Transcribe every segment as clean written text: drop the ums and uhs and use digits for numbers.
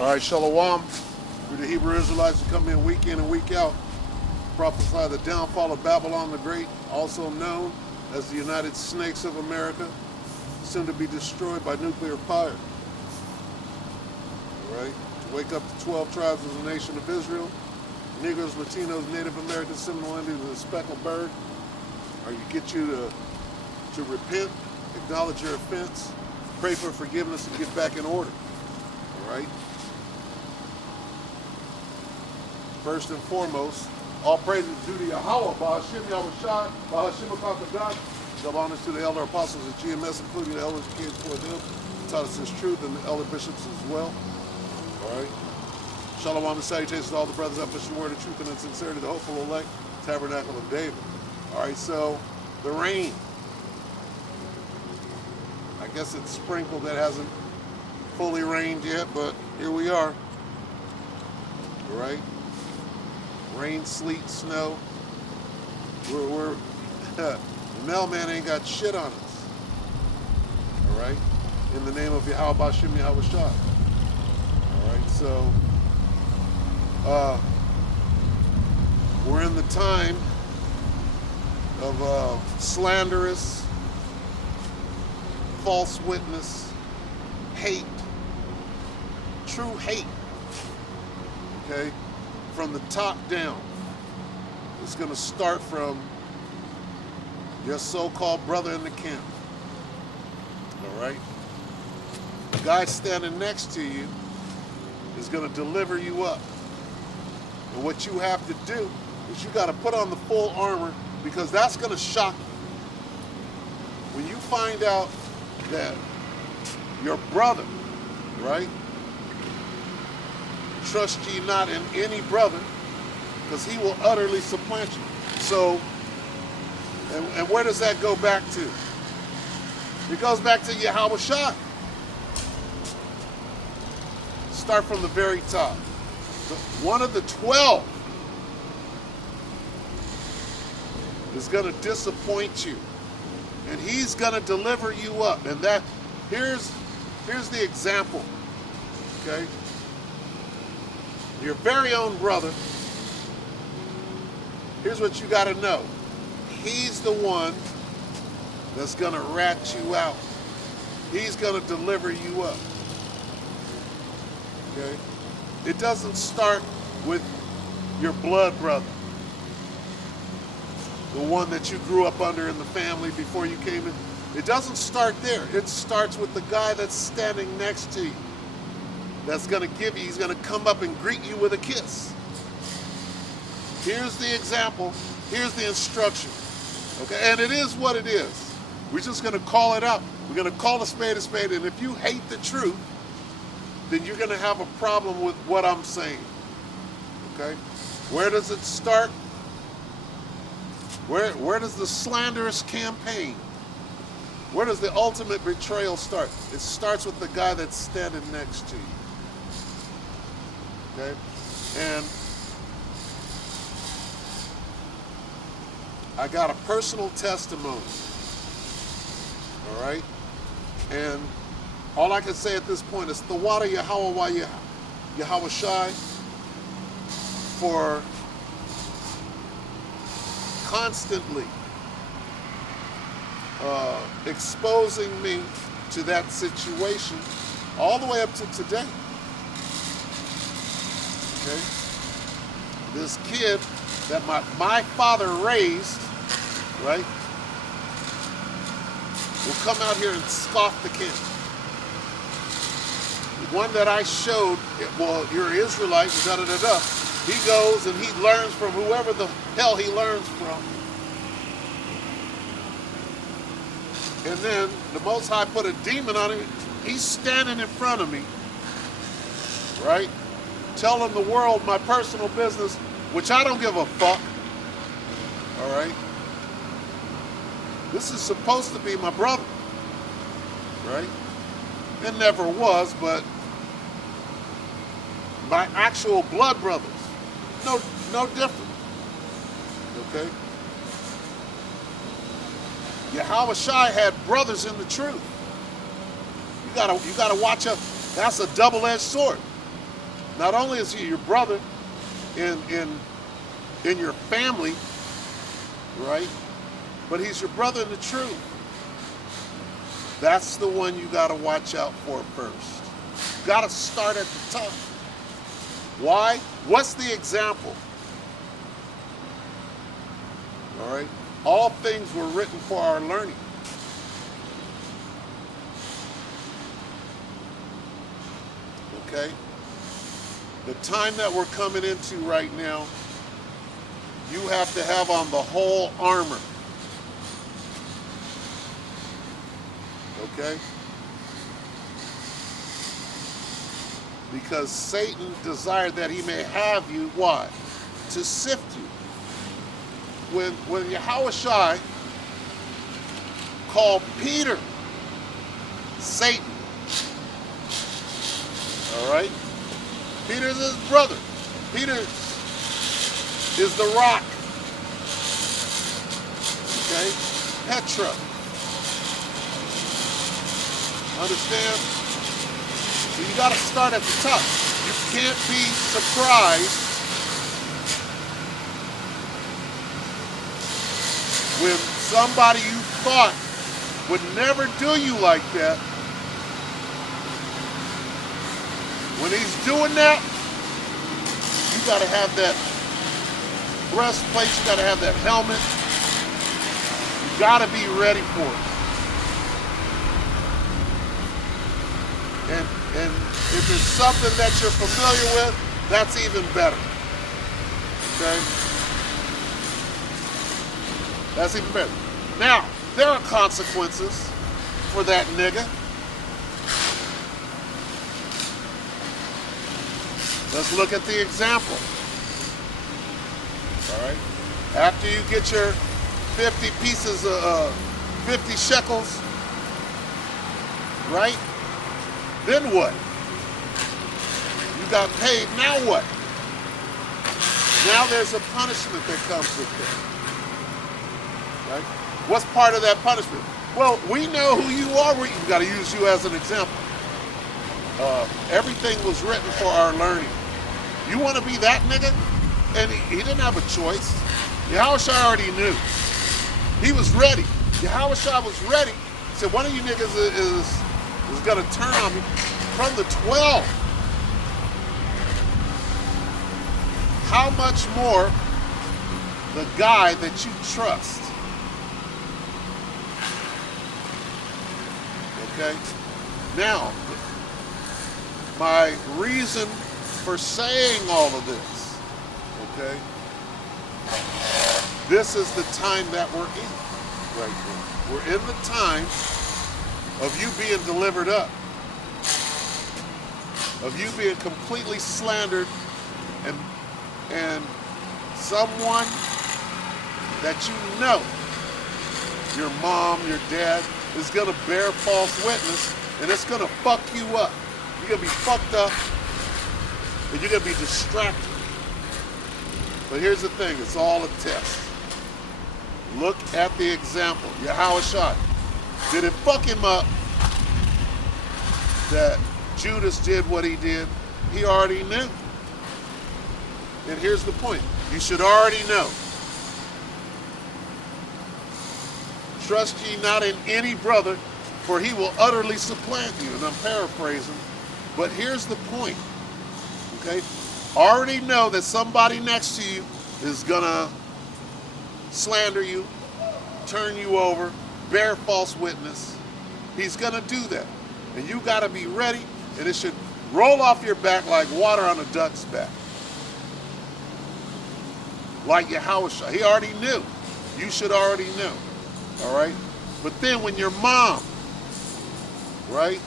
All right, Shalom. We're the Hebrew Israelites who come in week and week out, prophesy the downfall of Babylon the Great, also known as the United Snakes of America, soon to be destroyed by nuclear fire. All right, to wake up the 12 tribes of the nation of Israel, Negroes, Latinos, Native Americans, Seminole Indians, and the speckled bird. Or you get you to repent, acknowledge your offense, pray for forgiveness, and get back in order. All right. First and foremost, all praises due to Yahweh, Ba'ashim Yahushai, Ba'ashim HaKadosh. Double honors to the elder apostles of GMS, including the elders who came before them, taught us this truth, and the elder bishops as well. All right. Shalom and salutations to all the brothers that push the word of truth and in sincerity, the hopeful elect, tabernacle of David. All right, so the rain. I guess it's sprinkled. That hasn't fully rained yet, but here we are. All right. Rain, sleet, snow. We're the mailman ain't got shit on us. All right. In the name of Yahweh Bashim Yahushai. All right. So we're in the time of slanderous, false witness, hate, true hate. Okay. From the top down. It's going to start from your so-called brother in the camp. All right? The guy standing next to you is going to deliver you up. And what you have to do is you got to put on the full armor, because that's going to shock you. When you find out that your brother, right, trust ye not in any brother, because he will utterly supplant you. So, and where does that go back to? It goes back to Yahweh Shai. Start from the very top. One of the 12 is going to disappoint you, and he's going to deliver you up. And that here's the example. Okay. Your very own brother, here's what you got to know. He's the one that's going to rat you out. He's going to deliver you up. Okay? It doesn't start with your blood brother, the one that you grew up under in the family before you came in. It doesn't start there. It starts with the guy that's standing next to you. That's going to give you, he's going to come up and greet you with a kiss. Here's the example. Here's the instruction. Okay, and it is what it is. We're just going to call it out. We're going to call a spade, and if you hate the truth, then you're going to have a problem with what I'm saying. Okay? Where does it start? Where does the slanderous campaign, where does the ultimate betrayal start? It starts with the guy that's standing next to you. Okay? And I got a personal testimony. All right? And all I can say at this point is the water Yahweh Shai for constantly exposing me to that situation all the way up to today. Okay? This kid that my father raised, right, will come out here and scoff the camp. The one that I showed, well, you're an Israelite, da-da-da-da. He goes and he learns from whoever the hell he learns from. And then the Most High put a demon on him. He's standing in front of me, right? Telling the world my personal business, which I don't give a fuck. All right? This is supposed to be my brother, right? It never was, but my actual blood brothers. No different. Okay? Yahweh Shai had brothers in the truth. You gotta watch out. That's a double-edged sword. Not only is he your brother in your family, right? But he's your brother in the truth. That's the one you got to watch out for first. You got to start at the top. Why? What's the example? All right? All things were written for our learning. Okay? The time that we're coming into right now, you have to have on the whole armor. Okay? Because Satan desired that he may have you, why? To sift you. When Yahushua called Peter Satan, all right? Peter is his brother. Peter is the rock. Okay? Petra. Understand? So you got to start at the top. You can't be surprised when somebody you thought would never do you like that, when he's doing that, you got to have that breastplate, you got to have that helmet. You got to be ready for it. And if it's something that you're familiar with, that's even better. Okay? That's even better. Now, there are consequences for that nigga. Let's look at the example. All right? After you get your 50 pieces of 50 shekels, right? Then what? You got paid, now what? Now there's a punishment that comes with it. Right? What's part of that punishment? Well, we know who you are. We've got to use you as an example. Everything was written for our learning. You want to be that nigga? And he didn't have a choice. Yahushua already knew. He was ready. Yahushua was ready. He said, one of you niggas is going to turn on me. From the 12. How much more the guy that you trust? Okay? Now, my reason for saying all of this, okay? This is the time that we're in right now. We're in the time of you being delivered up, of you being completely slandered, and someone that you know, your mom, your dad, is going to bear false witness, and it's going to fuck you up. You're going to be fucked up, and you're going to be distracted. But here's the thing, it's all a test. Look at the example. Yahushua. Did it fuck him up that Judas did what he did? He already knew. And here's the point. You should already know. Trust ye not in any brother, for he will utterly supplant you. And I'm paraphrasing. But here's the point. Okay? Already know that somebody next to you is going to slander you, turn you over, bear false witness. He's going to do that. And you got to be ready, and it should roll off your back like water on a duck's back. Like Yahushua. He already knew. You should already know. All right? But then when your mom, right?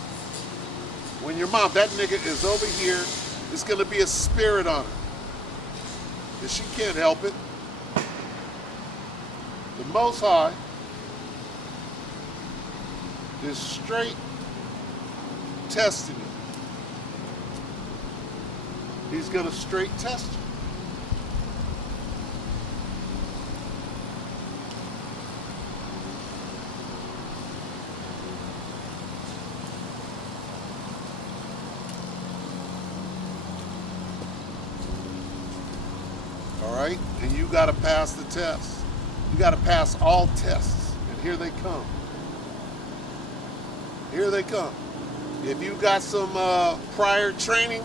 When your mom, that nigga is over here, it's going to be a spirit on her. And she can't help it. The Most High is straight testing you. He's going to straight test you. right? And you got to pass the test. You got to pass all tests. And here they come. Here they come. If you got some prior training,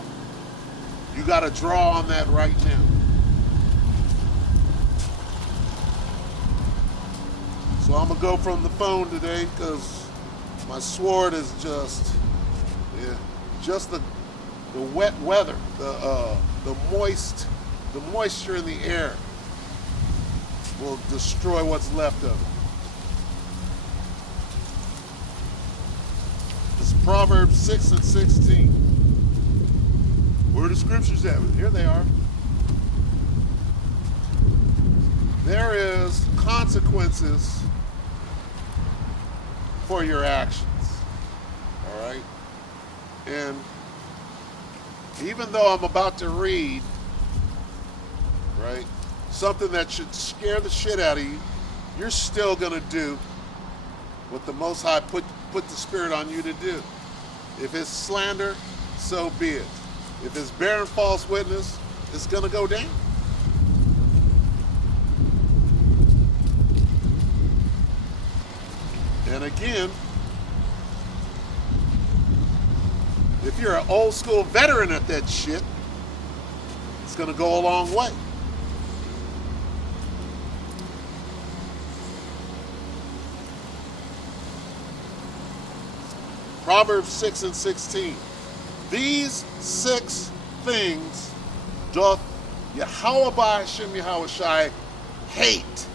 you got to draw on that right now. So I'm going to go from the phone today because my sword is just the wet weather, the moisture in the air will destroy what's left of it. It's Proverbs 6 and 16. Where are the scriptures at? Here they are. There is consequences for your actions. All right? And even though I'm about to read, right, something that should scare the shit out of you, you're still going to do what the Most High put the Spirit on you to do. If it's slander, so be it. If it's bearing false witness, it's going to go down. And again, if you're an old school veteran at that shit, it's going to go a long way. Proverbs 6 and 16. These 6 things doth Yahweh Hashem Yahushai hate.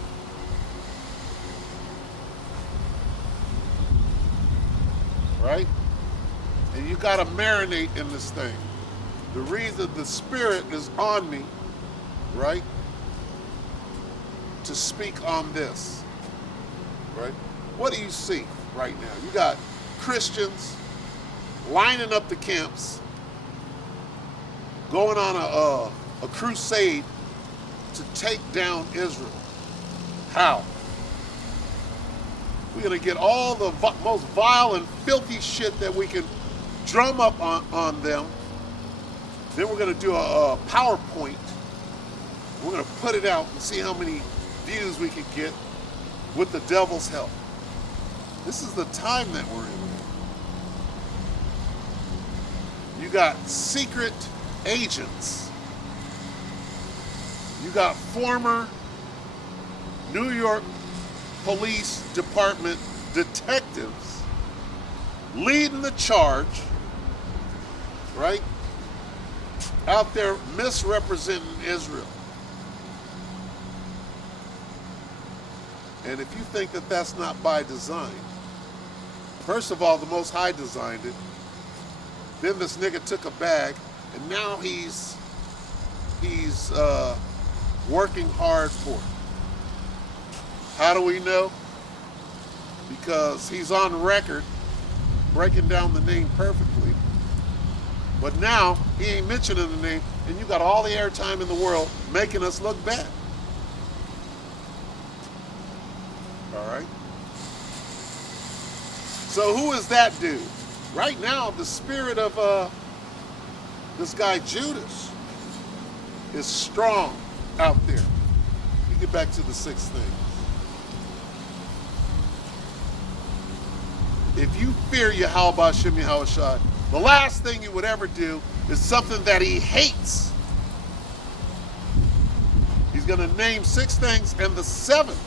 Right? And you got to marinate in this thing. The reason the Spirit is on me, right, to speak on this, right? What do you see right now? You got Christians lining up the camps, going on a crusade to take down Israel. How? We're going to get all the most vile and filthy shit that we can drum up on them. Then we're going to do a PowerPoint. We're going to put it out and see how many views we can get with the devil's help. This is the time that we're in. You got secret agents. You got former New York Police Department detectives leading the charge, right? Out there misrepresenting Israel. And if you think that that's not by design, first of all, the Most High designed it. Then this nigga took a bag, and now he's working hard for it. How do we know? Because he's on record breaking down the name perfectly. But now he ain't mentioning the name, and you got all the airtime in the world making us look bad. All right? So who is that dude? Right now, the spirit of this guy Judas is strong out there. Let me get back to the 6th thing. If you fear Yahweh Hashem Yahushai, the last thing you would ever do is something that he hates. He's going to name 6 things, and the 7th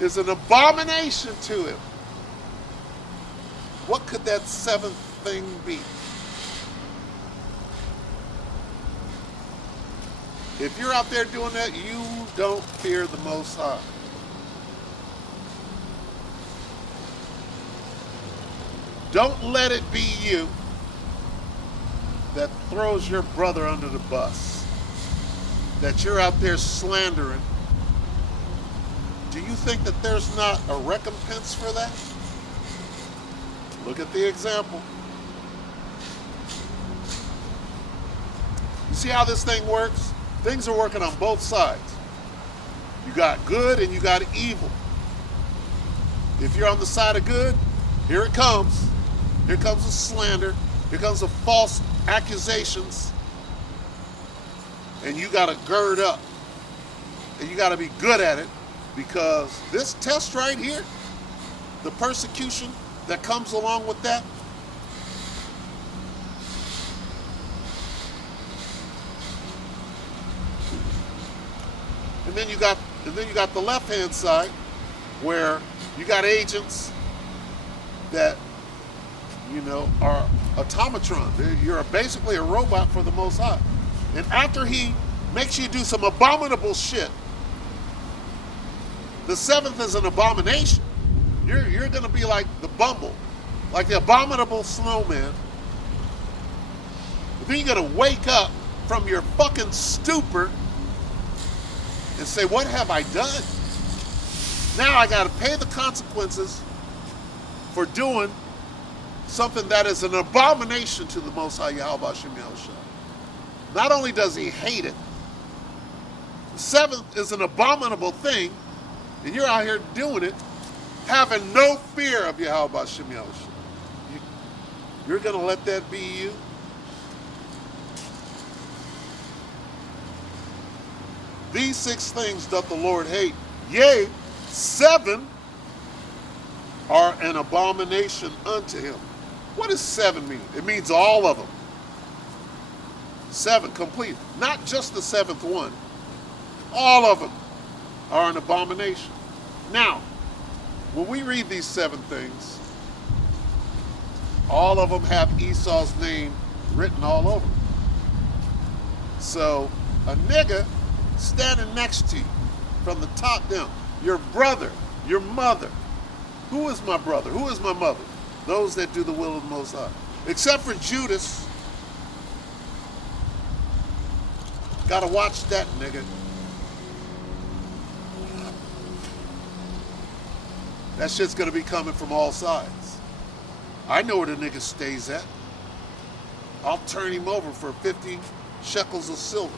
is an abomination to him. What could that 7th thing be? If you're out there doing that, you don't fear the Most High. Don't let it be you that throws your brother under the bus, that you're out there slandering. Do you think that there's not a recompense for that? Look at the example. You see how this thing works? Things are working on both sides. You got good and you got evil. If you're on the side of good, here it comes. Here comes the slander. Here comes the false accusations. And you got to gird up and you got to be good at it, because this test right here, the persecution that comes along with that, and then you got the left hand side where you got agents that, you know, are automatron. You're basically a robot for the Most High. And after he makes you do some abominable shit, the seventh is an abomination. You're going to be like the Bumble, like the abominable snowman. But then you're going to wake up from your fucking stupor and say, what have I done? Now I got to pay the consequences for doing something that is an abomination to the Most High Yahweh Shem Yahushua. Not only does he hate it, the seventh is an abominable thing, and you're out here doing it, having no fear of Yahweh Shem Yahushua. You're going to let that be you? These 6 things doth the Lord hate. Yea, 7 are an abomination unto him. What does 7 mean? It means all of them. 7 complete. Not just the 7th one. All of them are an abomination. Now, when we read these 7 things, all of them have Esau's name written all over them. So, a nigga standing next to you from the top down, your brother, your mother. Who is my brother? Who is my mother? Those that do the will of the Most High. Except for Judas. Gotta watch that nigga. That shit's gonna be coming from all sides. I know where the nigga stays at. I'll turn him over for 50 shekels of silver.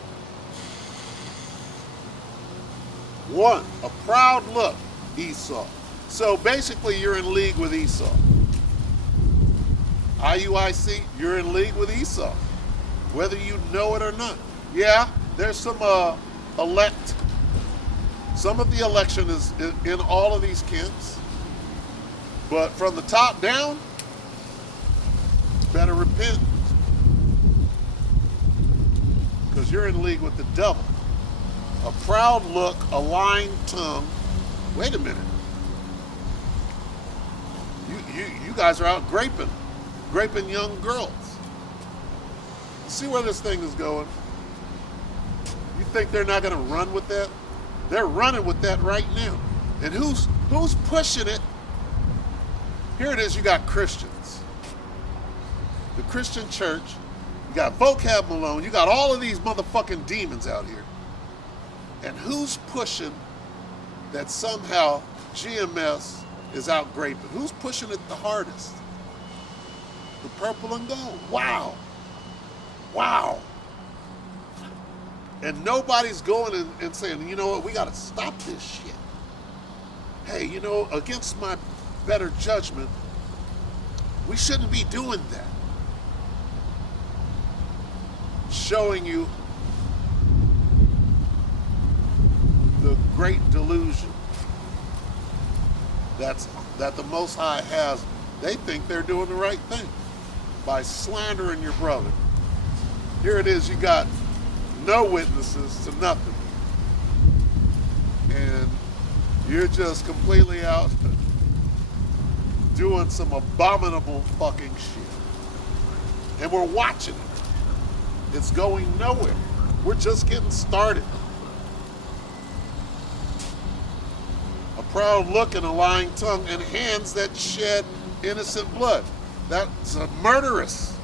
1, a proud look, Esau. So basically you're in league with Esau. IUIC, you're in league with Esau, whether you know it or not. Yeah, there's some elect. Some of the election is in all of these camps. But from the top down, better repent. Because you're in league with the devil. A proud look, a lying tongue. Wait a minute. You guys are out graping young girls. See where this thing is going? You think they're not going to run with that? They're running with that right now. And who's pushing it? Here it is, you got Christians. The Christian church, you got Vocab Malone, you got all of these motherfucking demons out here. And who's pushing that somehow GMS is out graping? Who's pushing it the hardest? The purple and gold. Wow. Wow. And nobody's going and saying, you know what, we got to stop this shit. Hey, you know, against my better judgment, we shouldn't be doing that. Showing you the great delusion that the Most High has. They think they're doing the right thing by slandering your brother. Here it is, you got no witnesses to nothing. And you're just completely out doing some abominable fucking shit. And we're watching it. It's going nowhere. We're just getting started. A proud look and a lying tongue and hands that shed innocent blood. That's a murderous.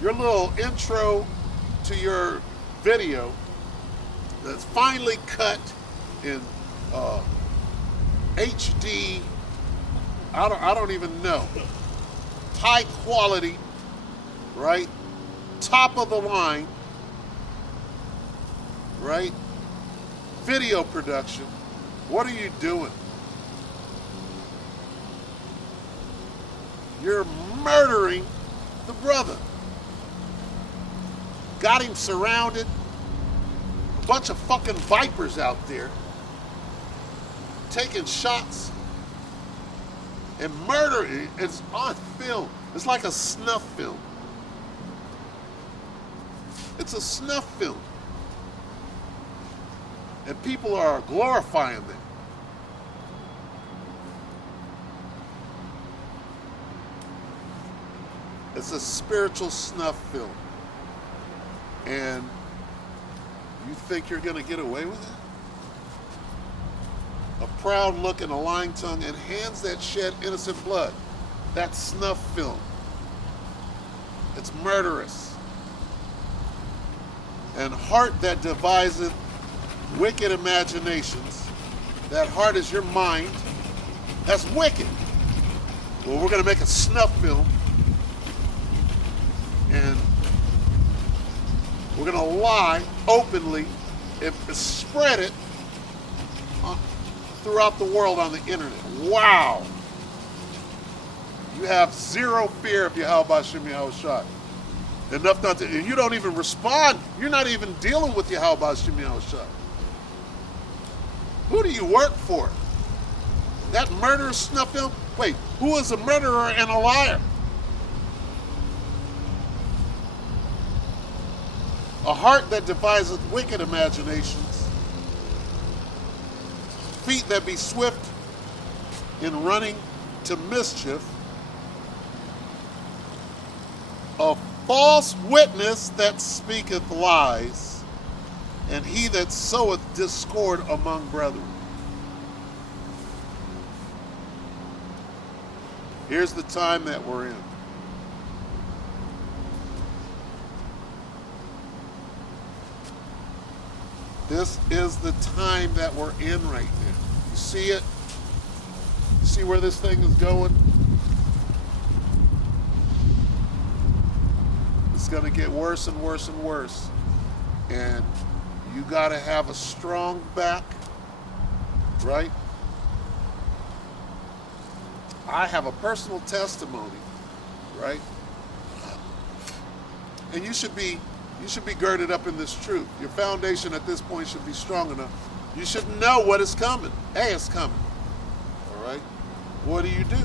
Your little intro to your video that's finally cut in HD. I don't even know. High quality, right? Top of the line, right? Video production. What are you doing? You're murdering the brother. Got him surrounded. A bunch of fucking vipers out there. taking shots and murder. It's on film. It's like a snuff film. It's a snuff film. And people are glorifying that. It's a spiritual snuff film. And you think you're going to get away with it? A proud look and a lying tongue and hands that shed innocent blood. That's snuff film. It's murderous. And heart that deviseth wicked imaginations. That heart is your mind. That's wicked. Well, we're going to make a snuff film. And we're going to lie openly and spread it throughout the world on the internet. Wow. You have zero fear of Yahweh Shem Yahushua. Enough not to, and you don't even respond. You're not even dealing with Yahweh Shem Yahushua. Who do you work for? That murderous snuff film? Wait, who is a murderer and a liar? A heart that deviseth wicked imaginations. Feet that be swift in running to mischief. A false witness that speaketh lies, and he that soweth discord among brethren. Here's the time that we're in. This is the time that we're in right now. You see it? You see where this thing is going? It's going to get worse and worse and worse. And you got to have a strong back, right? I have a personal testimony, right? And you should be girded up in this truth. Your foundation at this point should be strong enough. You should know what is coming. Hey, it's coming. All right? What do you do?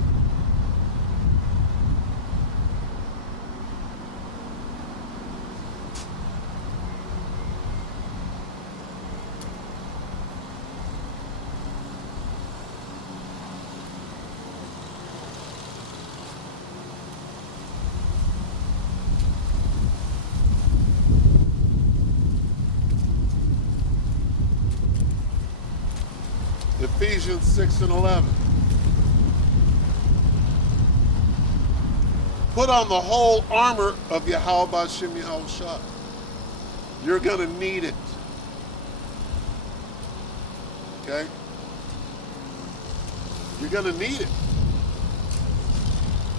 Ephesians 6 and 11. Put on the whole armor of Yahweh Shem Yahushua. You're going to need it. Okay? You're going to need it.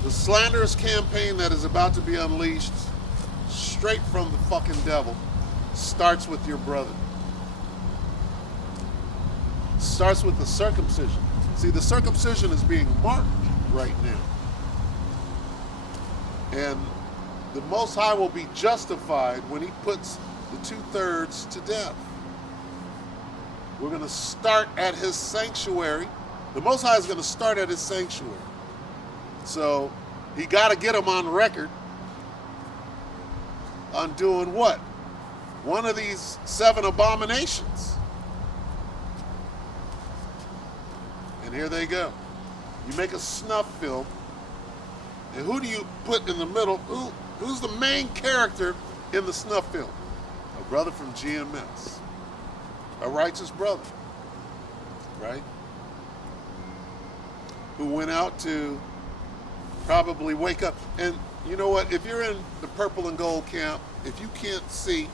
The slanderous campaign that is about to be unleashed straight from the fucking devil starts with your brother. Starts with the circumcision. See, the circumcision is being marked right now. And the Most High will be justified when he puts the 2/3 to death. We're going to start at his sanctuary. The Most High is going to start at his sanctuary. So he got to get him on record on doing what? One of these 7 abominations. And here they go. You make a snuff film, and who do you put in the middle? Who's the main character in the snuff film? A brother from GMS. A righteous brother, right? Who went out to probably wake up. And you know what? If you're in the purple and gold camp, if you can't see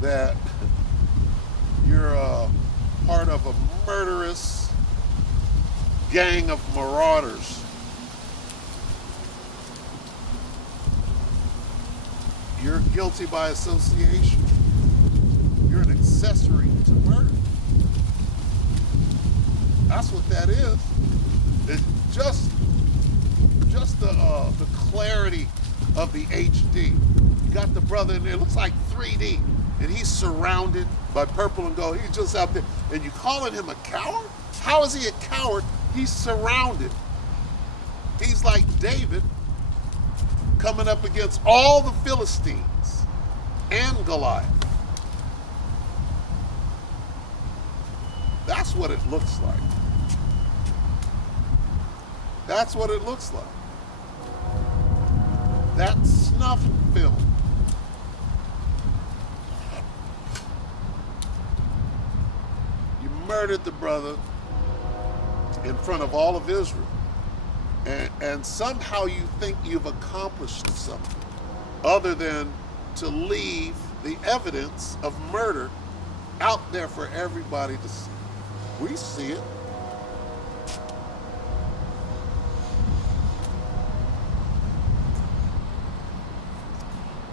that you're a part of a murderous gang of marauders, you're guilty by association. You're an accessory to murder. That's what that is. It's just the clarity of the HD. You got the brother in there. It looks like 3D. and he's surrounded by purple and gold. He's just out there. And you calling him a coward? How is he a coward? He's surrounded. He's like David coming up against all the Philistines and Goliath. That's what it looks like. That's what it looks like. That snuff film. You murdered the brother in front of all of Israel. And somehow you think you've accomplished something other than to leave the evidence of murder out there for everybody to see. We see it.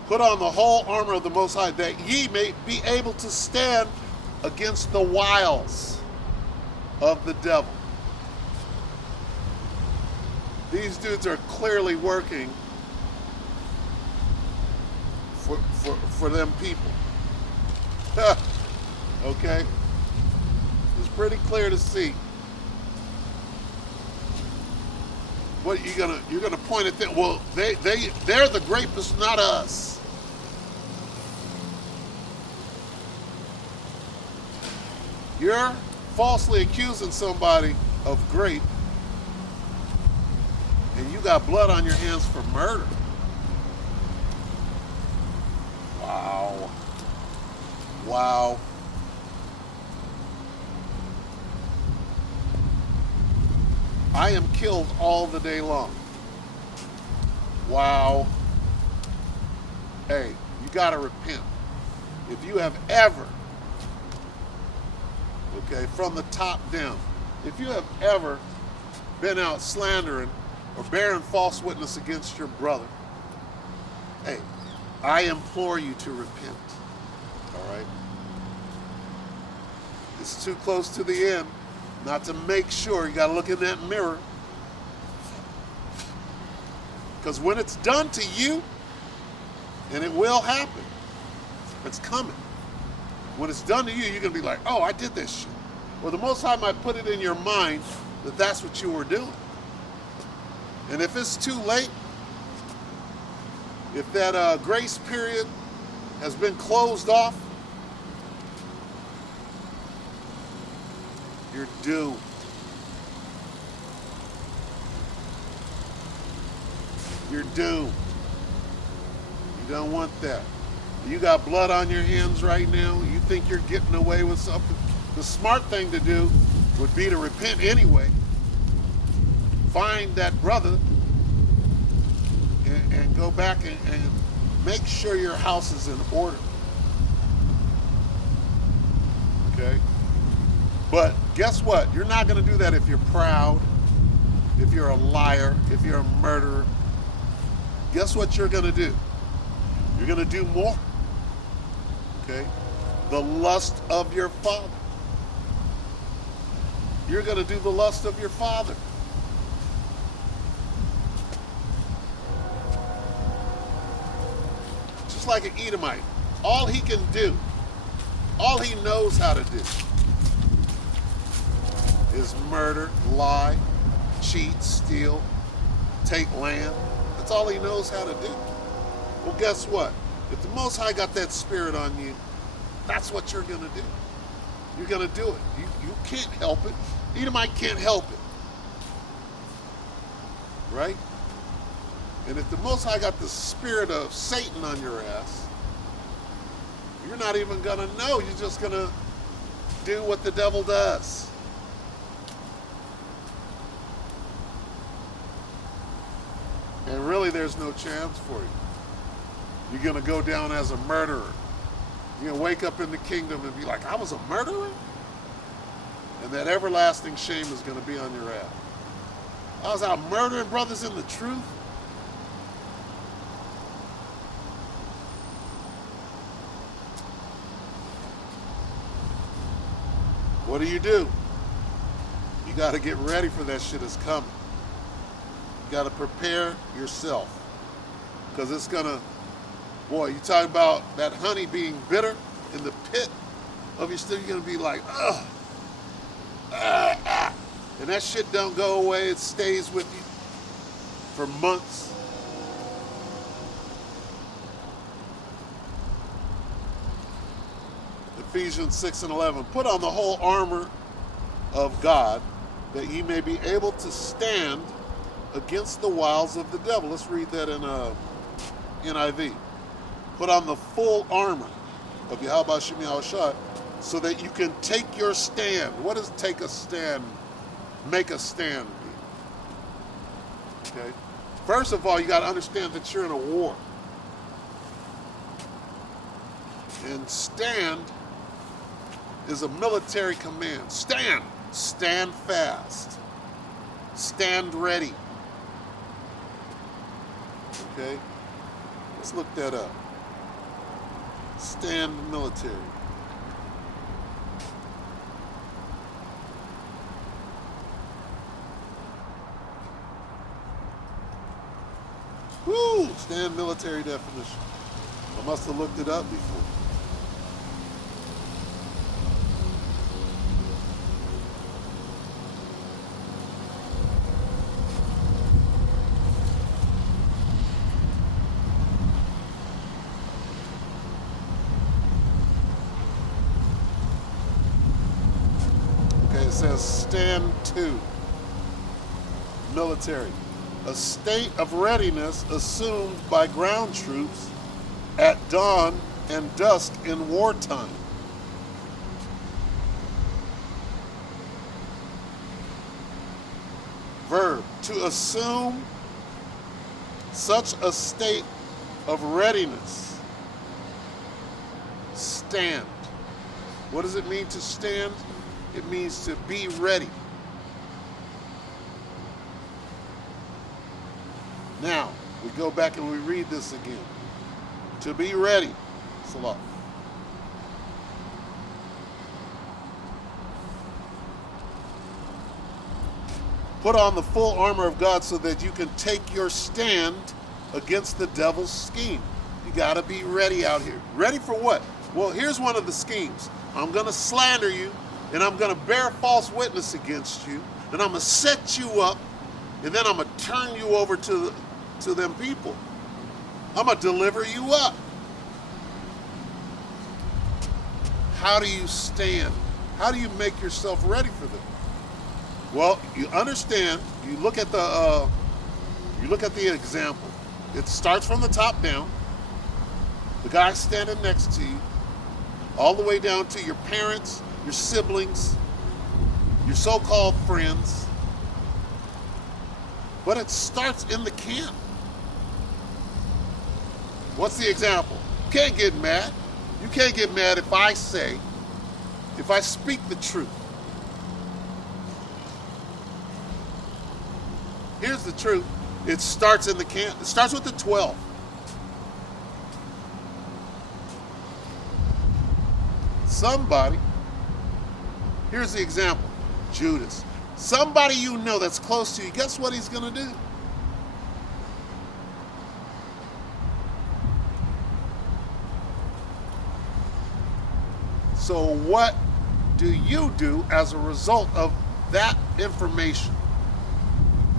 Put on the whole armor of the Most High, that ye may be able to stand against the wiles of the devil. These dudes are clearly working for them people. Okay? It's pretty clear to see. What you're gonna point at them? Well, they're the grapists, not us. You're falsely accusing somebody of grape, and you got blood on your hands for murder. Wow. Wow. I am killed all the day long. Wow. Hey, you got to repent. If you have ever, okay, from the top down, if you have ever been out slandering or bearing false witness against your brother, hey, I implore you to repent. All right? It's too close to the end not to make sure. You got to look in that mirror. Because when it's done to you, and it will happen, it's coming. When it's done to you, you're going to be like, oh, I did this shit. Well, the Most High might put it in your mind that that's what you were doing. And if it's too late, if that grace period has been closed off, you're doomed. You're doomed. You don't want that. You got blood on your hands right now. You think you're getting away with something. The smart thing to do would be to repent anyway. Find that brother and go back and make sure your house is in order. Okay? But guess what? You're not going to do that if you're proud, if you're a liar, if you're a murderer. Guess what you're going to do? You're going to do more. Okay? The lust of your father. You're going to do the lust of your father. Just like an Edomite. All he can do, all he knows how to do is murder, lie, cheat, steal, take land. That's all he knows how to do. Well, guess what? If the Most High got that spirit on you, that's what you're going to do. You're going to do it. You can't help it. Edomite can't help it. Right? And if the Most High got the spirit of Satan on your ass, you're not even going to know. You're just going to do what the devil does. And really, there's no chance for you. You're going to go down as a murderer. You're going to wake up in the kingdom and be like, I was a murderer? And that everlasting shame is going to be on your ass. I was out murdering brothers in the truth. What do? You got to get ready for that shit that's coming. You got to prepare yourself. Because it's going to, boy, you talking about that honey being bitter? in the pit of your stomach, you're gonna be like, ugh, ah, ah. And that shit don't go away. It stays with you for months. Ephesians 6:11. Put on the whole armor of God, that ye may be able to stand against the wiles of the devil. Let's read that in NIV. Put on the full armor of Yahweh Shem Yahushua, so that you can take your stand. What does take a stand, make a stand mean? Okay. First of all, you got to understand that you're in a war. And stand is a military command. Stand. Stand fast. Stand ready. Okay? Let's look that up. Stand military. Woo! Stand military definition. I must have looked it up before. It says stand to. Military. A state of readiness assumed by ground troops at dawn and dusk in wartime. Verb. To assume such a state of readiness. Stand. What does it mean to stand? It means to be ready. Now, we go back and we read this again. To be ready. Salah. Put on the full armor of God so that you can take your stand against the devil's scheme. You got to be ready out here. Ready for what? Well, here's one of the schemes. I'm going to slander you, and I'm going to bear false witness against you, and I'm going to set you up, and then I'm going to turn you over to them people. I'm going to deliver you up. How do you stand? How do you make yourself ready for them? Well, you understand. You look at the example. It starts from the top down. The guy standing next to you, all the way down to your parents, your siblings, your so-called friends. But it starts in the camp. What's the example? You can't get mad. You can't get mad if I speak the truth. Here's the truth. It starts in the camp. It starts with the 12. Somebody, here's the example, Judas. Somebody you know that's close to you, guess what he's going to do? So what do you do as a result of that information?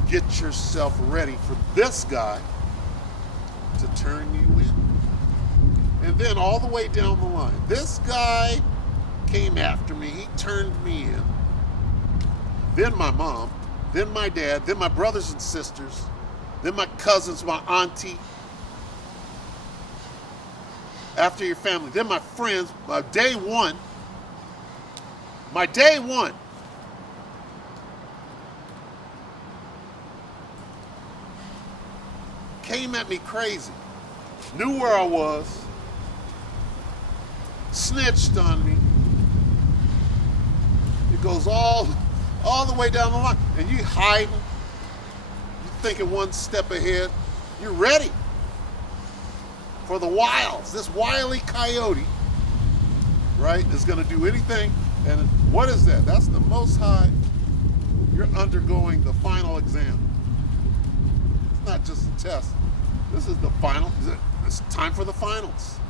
Get yourself ready for this guy to turn you in. And then all the way down the line, this guy came after me, he turned me in. Then my mom, then my dad, then my brothers and sisters, then my cousins, my auntie. After your family, then my friends, my day one. Came at me crazy, knew where I was, snitched on me. It goes all the way down the line, and you hiding, you thinking one step ahead. You're ready for the wiles. This wily coyote, right, is going to do anything. And what is that? That's the Most High. You're undergoing the final exam. It's not just a test. This is the final. It's time for the finals.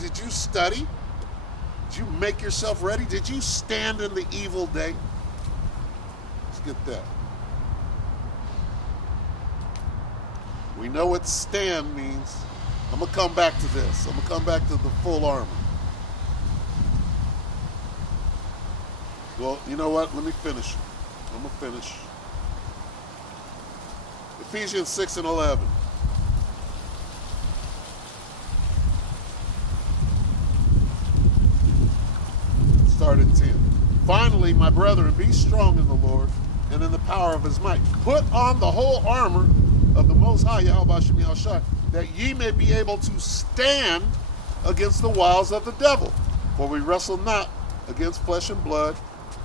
Did you study? Did you make yourself ready? Did you stand in the evil day? Let's get that. We know what stand means. I'm going to come back to this. I'm going to come back to the full armor. Well, you know what? Let me finish. I'm going to finish. Ephesians 6 and 11. Start at 10. Finally, my brethren, be strong in the Lord and in the power of his might. Put on the whole armor of the Most High, Yahweh Shem Yahushua, that ye may be able to stand against the wiles of the devil. For we wrestle not against flesh and blood,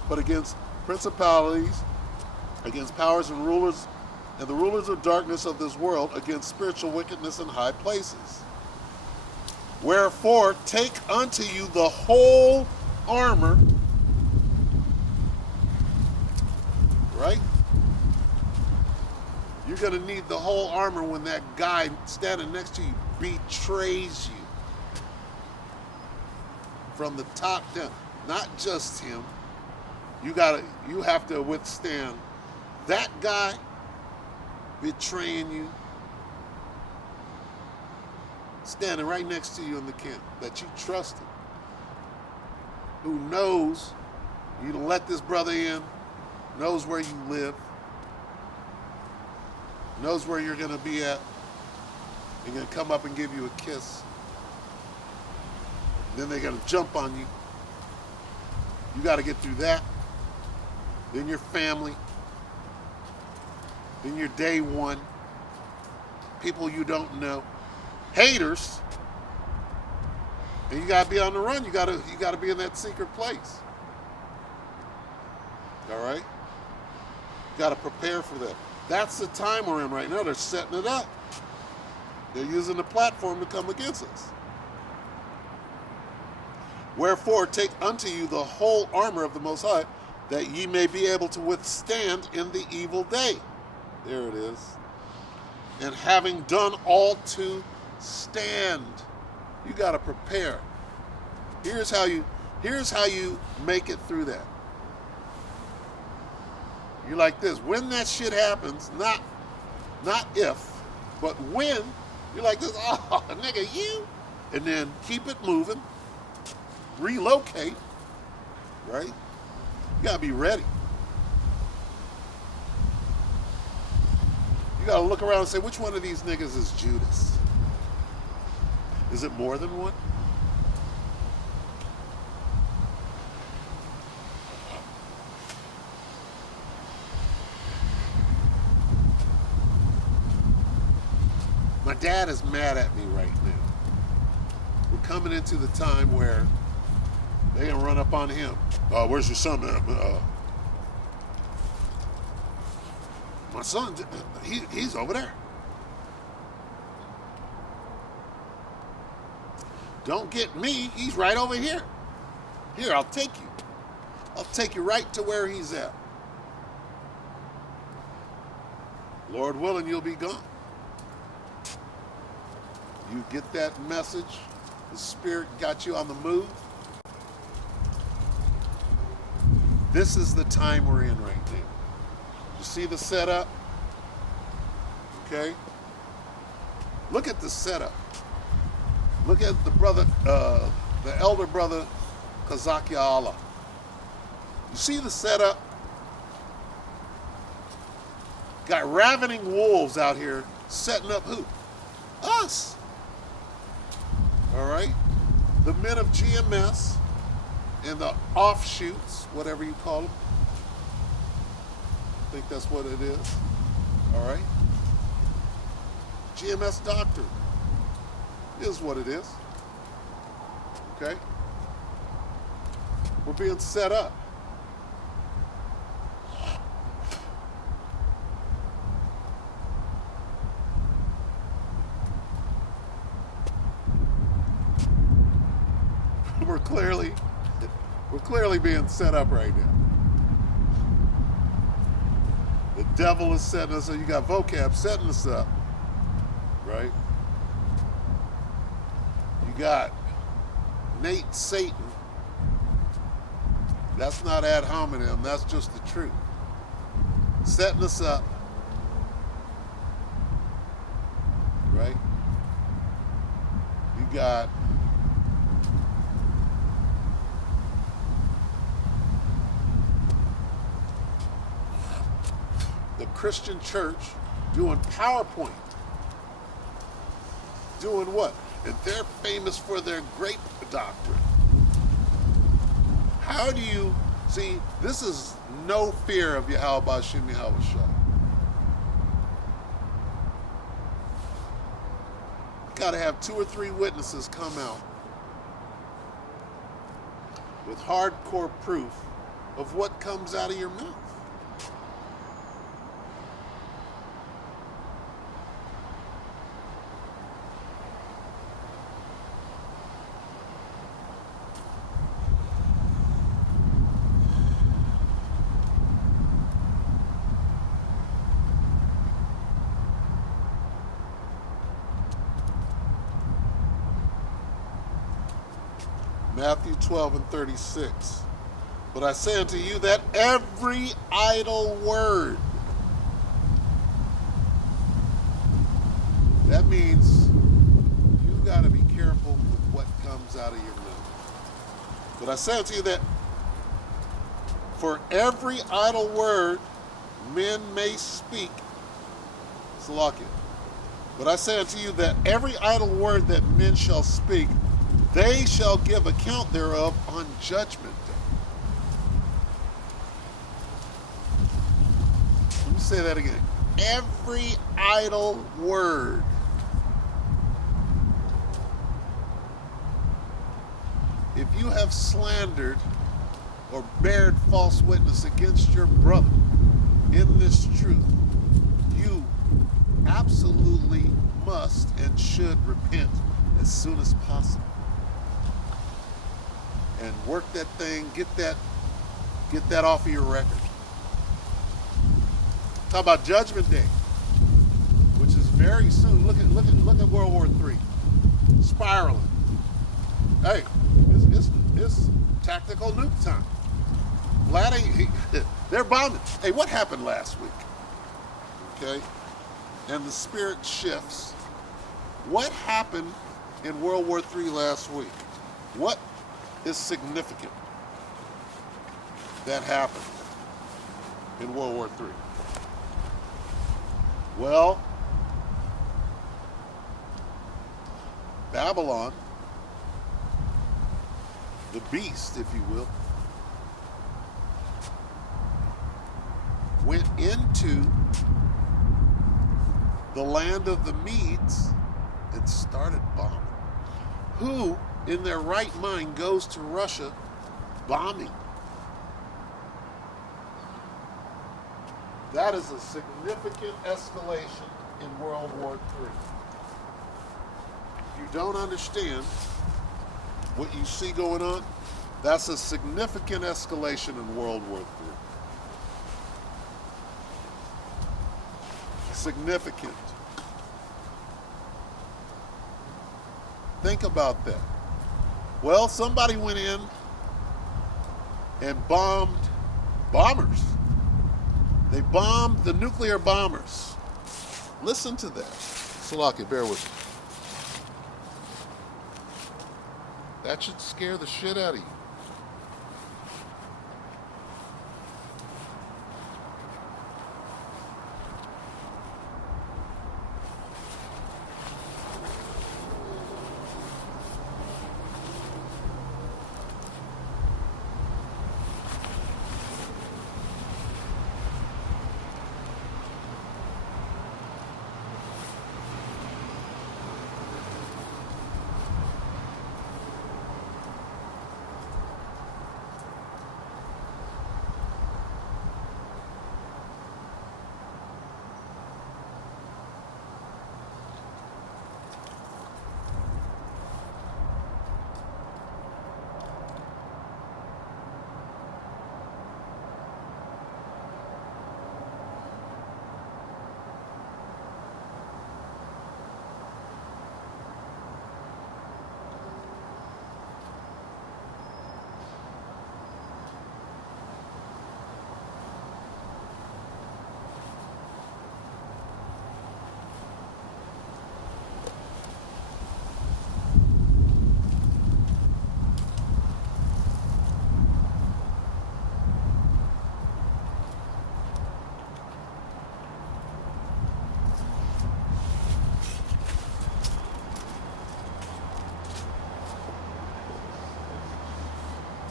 but against principalities, against powers and rulers, and the rulers of darkness of this world, against spiritual wickedness in high places. Wherefore, take unto you the whole armor, right? You're going to need the whole armor when that guy standing next to you betrays you. From the top down. Not just him. You have to withstand that guy betraying you, standing right next to you in the camp that you trusted, who knows you to let this brother in, knows where you live, knows where you're going to be at, and going to come up and give you a kiss. Then they're going to jump on you. You got to get through that. Then your family. Then your day one. People you don't know. Haters. And you got to be on the run. You got to be in that secret place. All right? You got to prepare for that. That's the time we're in right now. They're setting it up. They're using the platform to come against us. Wherefore, take unto you the whole armor of the Most High, that ye may be able to withstand in the evil day. There it is. And having done all to stand. You got to prepare. Here's how you make it through that. You're like this. When that shit happens, not if, but when, you're like this, oh, nigga, you. And then keep it moving. Relocate. Right? You got to be ready. You got to look around and say, which one of these niggas is Judas? Is it more than one? My dad is mad at me right now. We're coming into the time where they're going to run up on him. Where's your son? My son, he's over there. Don't get me. He's right over here. Here, I'll take you. I'll take you right to where he's at. Lord willing, you'll be gone. You get that message. The Spirit got you on the move. This is the time we're in right now. You see the setup? Okay? Look at the setup. Look at the brother, the elder brother, Kazak Allah. You see the setup? Got ravening wolves out here setting up who? Us. All right? The men of GMS and the offshoots, whatever you call them. I think that's what it is. All right? GMS Doctor is what it is. Okay? We're being set up. We're clearly being set up right now. The devil is setting us up. You got vocab setting us up, right? You got Nate Satan That's not ad hominem, that's just the truth. Setting us up, right? You got the Christian church doing PowerPoint. Doing what? And they're famous for their grape doctrine. How do you see? This is no fear of Yahweh Bashim Yahweh Shah. You got to have 2 or 3 witnesses come out with hardcore proof of what comes out of your mouth. Matthew 12 and 36. But I say unto you that every idle word, that means you got to be careful with what comes out of your mouth. But I say unto you that for every idle word men may speak, Salakia. But I say unto you that every idle word that men shall speak, they shall give account thereof on judgment day. Let me say that again. Every idle word. If you have slandered or bared false witness against your brother in this truth, you absolutely must and should repent as soon as possible. And work that thing, get that off of your record. Talk about Judgment Day, which is very soon. Look at World War III, spiraling. Hey, it's tactical nuke time. They're bombing. Hey, what happened last week? Okay, and the spirit shifts. What happened in World War III last week? What is significant that happened in World War III? Well, Babylon, the beast, if you will, went into the land of the Medes and started bombing. Who in their right mind goes to Russia bombing? That is a significant escalation in World War III. If you don't understand what you see going on, that's a significant escalation in World War III. Significant. Think about that. Well, somebody went in and bombed bombers. They bombed the nuclear bombers. Listen to that. Salaki, bear with me. That should scare the shit out of you.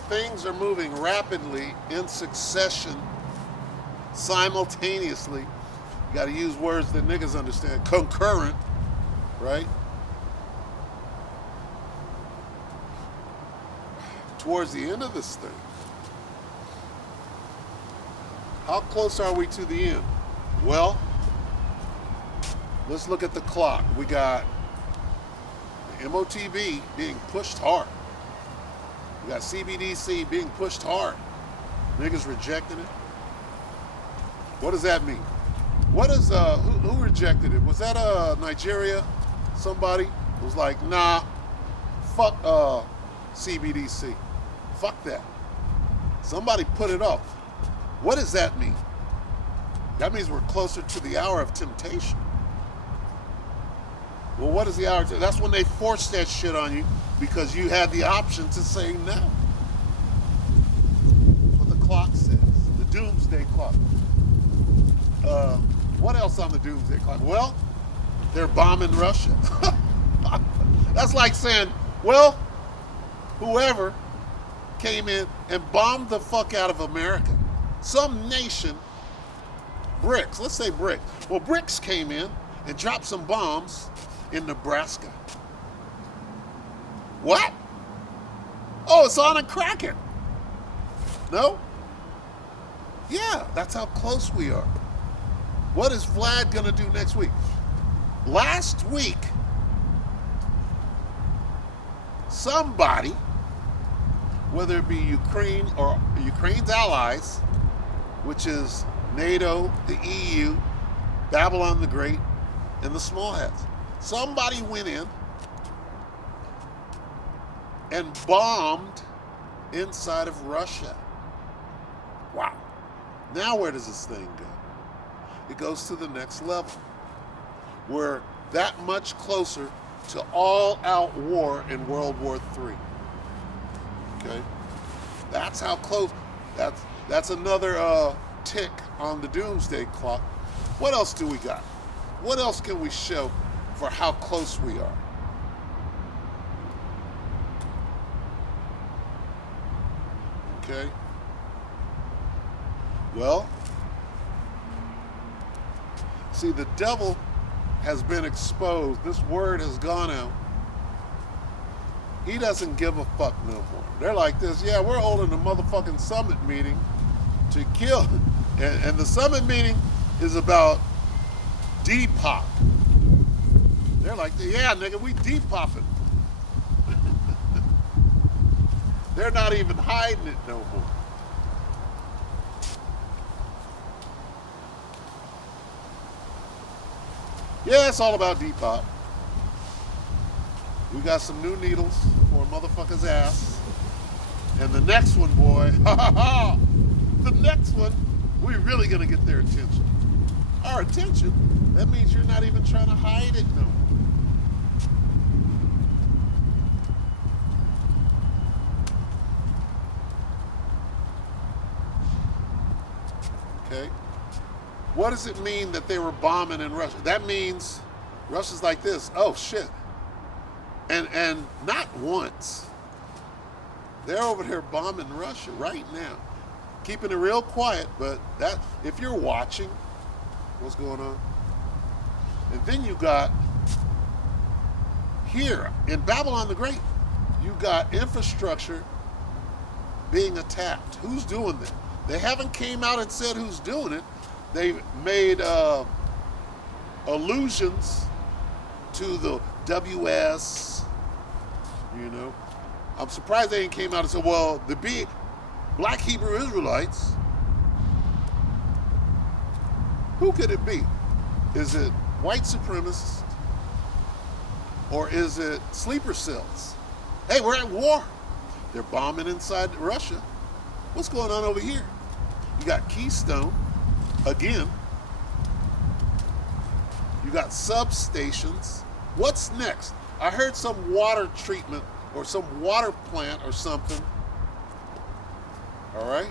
things are moving rapidly in succession, simultaneously. You got to use words that niggas understand. Concurrent, right? Towards the end of this thing. How close are we to the end? Well, let's look at the clock. We got the MOTB being pushed hard. We got CBDC being pushed hard. Niggas rejecting it. What does that mean? What is who rejected it? Was that Nigeria? Somebody was like, nah, fuck CBDC. Fuck that. Somebody put it off. What does that mean? That means we're closer to the hour of temptation. Well, what is the hour? That's when they force that shit on you because you had the option to say no. That's what the clock says. The doomsday clock. What else on the doomsday clock? Well, they're bombing Russia. That's like saying, well, whoever came in and bombed the fuck out of America. Some nation, BRICS, let's say BRICS. Well, BRICS came in and dropped some bombs in Nebraska. What? Oh, it's on a Kraken. No? Yeah, that's how close we are. What is Vlad gonna do next week? Last week, somebody, whether it be Ukraine or Ukraine's allies, which is NATO, the EU, Babylon the Great, and the small hats. Somebody went in and bombed inside of Russia. Wow. Now where does this thing go? It goes to the next level. We're that much closer to all-out war in World War III. Okay? That's how close. That's another tick on the doomsday clock. What else do we got? What else can we show for how close we are? Okay. Well, see, the devil has been exposed. This word has gone out. He doesn't give a fuck no more. They're like this, yeah, we're holding a motherfucking summit meeting to kill. And the summit meeting is about Depop. They're like, yeah, nigga, we Depopping. They're not even hiding it no more. Yeah, it's all about Depop. We got some new needles for a motherfucker's ass. And the next one, boy, the next one, we're really gonna get their attention. Our attention? That means you're not even trying to hide it no more. Okay? What does it mean that they were bombing in Russia? That means Russia's like this. Oh shit. And not once. They're over here bombing Russia right now. Keeping it real quiet, but that if you're watching what's going on. And then you got here in Babylon the Great, you got infrastructure being attacked. Who's doing that? They haven't came out and said who's doing it. They've made allusions to the WS, you know. I'm surprised they ain't came out and said, well, the Black Hebrew Israelites, who could it be? Is it white supremacists? Or is it sleeper cells? Hey, we're at war. They're bombing inside Russia. What's going on over here? You got Keystone, again. You got substations. What's next? I heard some water treatment or some water plant or something. All right?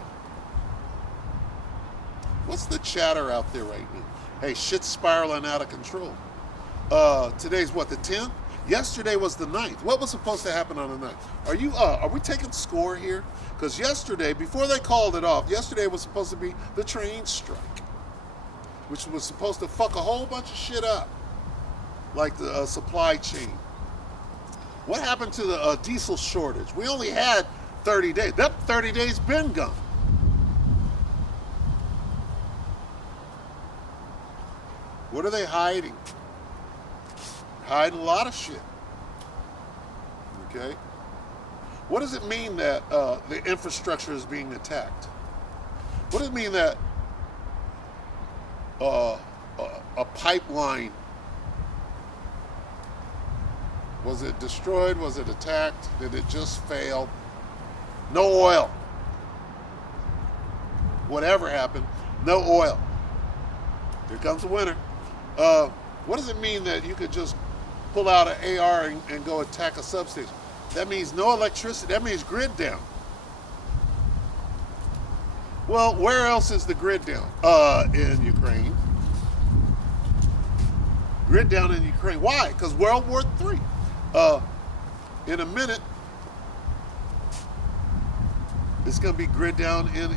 What's the chatter out there right now? Hey, shit's spiraling out of control. Today's what, the 10th? Yesterday was the 9th. What was supposed to happen on the 9th? Are we taking score here? Because yesterday, before they called it off, yesterday was supposed to be the train strike, which was supposed to fuck a whole bunch of shit up, like the supply chain. What happened to the diesel shortage? We only had 30 days. That 30 days been gone. What are they hiding? Hiding a lot of shit. Okay? What does it mean that the infrastructure is being attacked? What does it mean that a pipeline, was it destroyed? Was it attacked? Did it just fail? No oil. Whatever happened, no oil. Here comes the winter. What does it mean that you could just pull out an AR and go attack a substation? That means no electricity. That means grid down. Well, where else is the grid down? In Ukraine. Grid down in Ukraine. Why? Because World War III. In a minute, it's going to be grid down in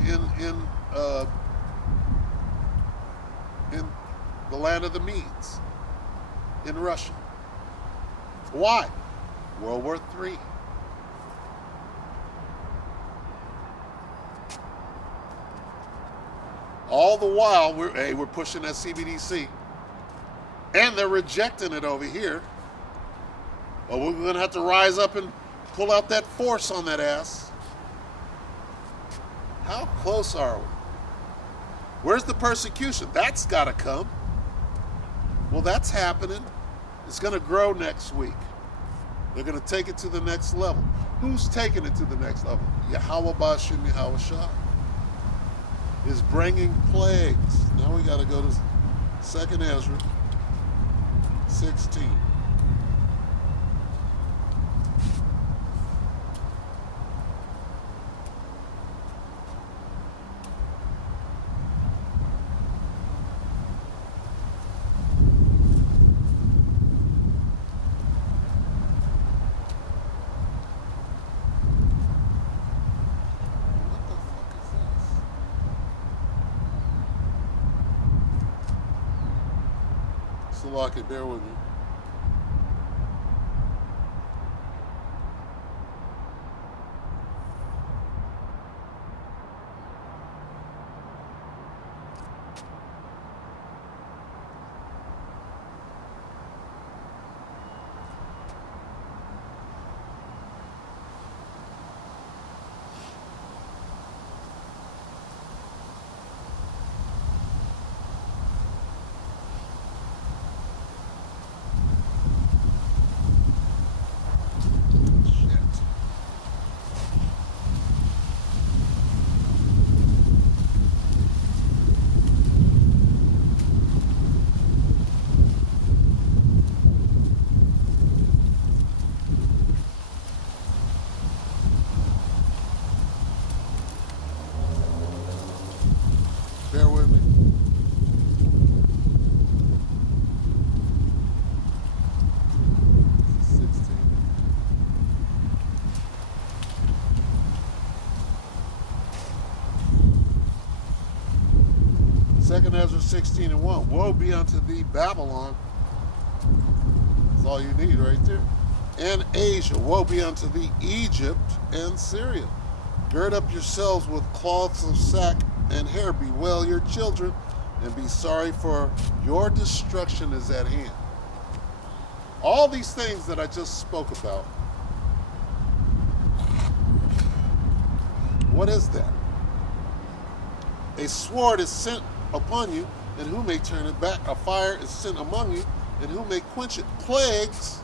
the land of the Medes, in Russia. Why? World War III. All the while, we're pushing that CBDC, and they're rejecting it over here. Well, we're going to have to rise up and pull out that force on that ass. How close are we? Where's the persecution? That's got to come. Well, that's happening. It's going to grow next week. They're going to take it to the next level. Who's taking it to the next level? Yahweh Bashim Yahweh Shah is bringing plagues. Now we got to go to 2nd Ezra 16. Salaki, bear with me. Bear with me. Second Ezra 16:1. Woe be unto thee, Babylon. That's all you need right there. And Asia. Woe be unto thee, Egypt and Syria. Gird up yourselves with cloths of sack and hair. Bewail your children and be sorry, for your destruction is at hand. All these things that I just spoke about. What is that? A sword is sent upon you, and who may turn it back? A fire is sent among you, and who may quench it? Plagues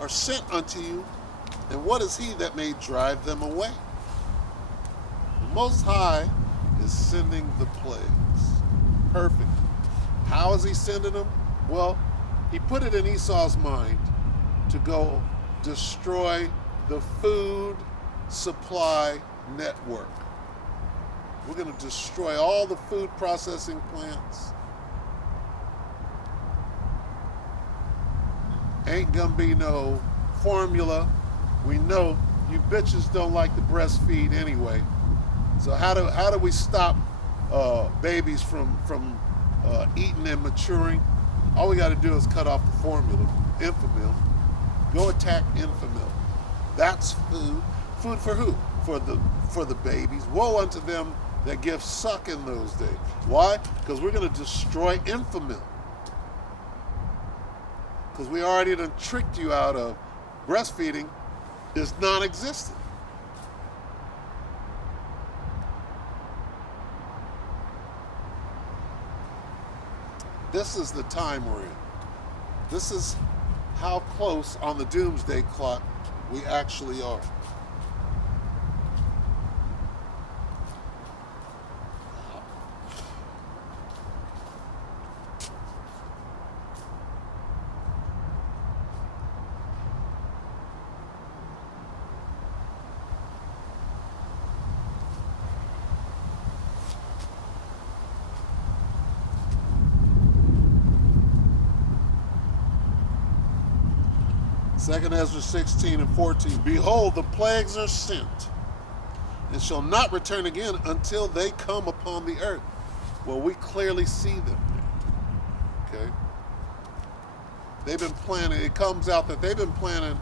are sent unto you, and what is he that may drive them away? The Most High is sending the plagues. Perfect. How is he sending them? Well, he put it in Esau's mind to go destroy the food supply network. We're going to destroy all the food processing plants. Ain't gonna be no formula. We know you bitches don't like to breastfeed anyway. So how do we stop babies from eating and maturing? All we got to do is cut off the formula, Enfamil. Go attack Enfamil. That's food. Food for who? For the babies. Woe unto them that give suck in those days. Why? Because we're going to destroy Enfamil. Because we already done tricked you out of breastfeeding is non-existent. This is the time we're in. This is how close on the doomsday clock we actually are. Second Ezra 16 and 14. Behold, the plagues are sent, and shall not return again until they come upon the earth. Well, we clearly see them there. Okay? They've been planning, it comes out that they've been planning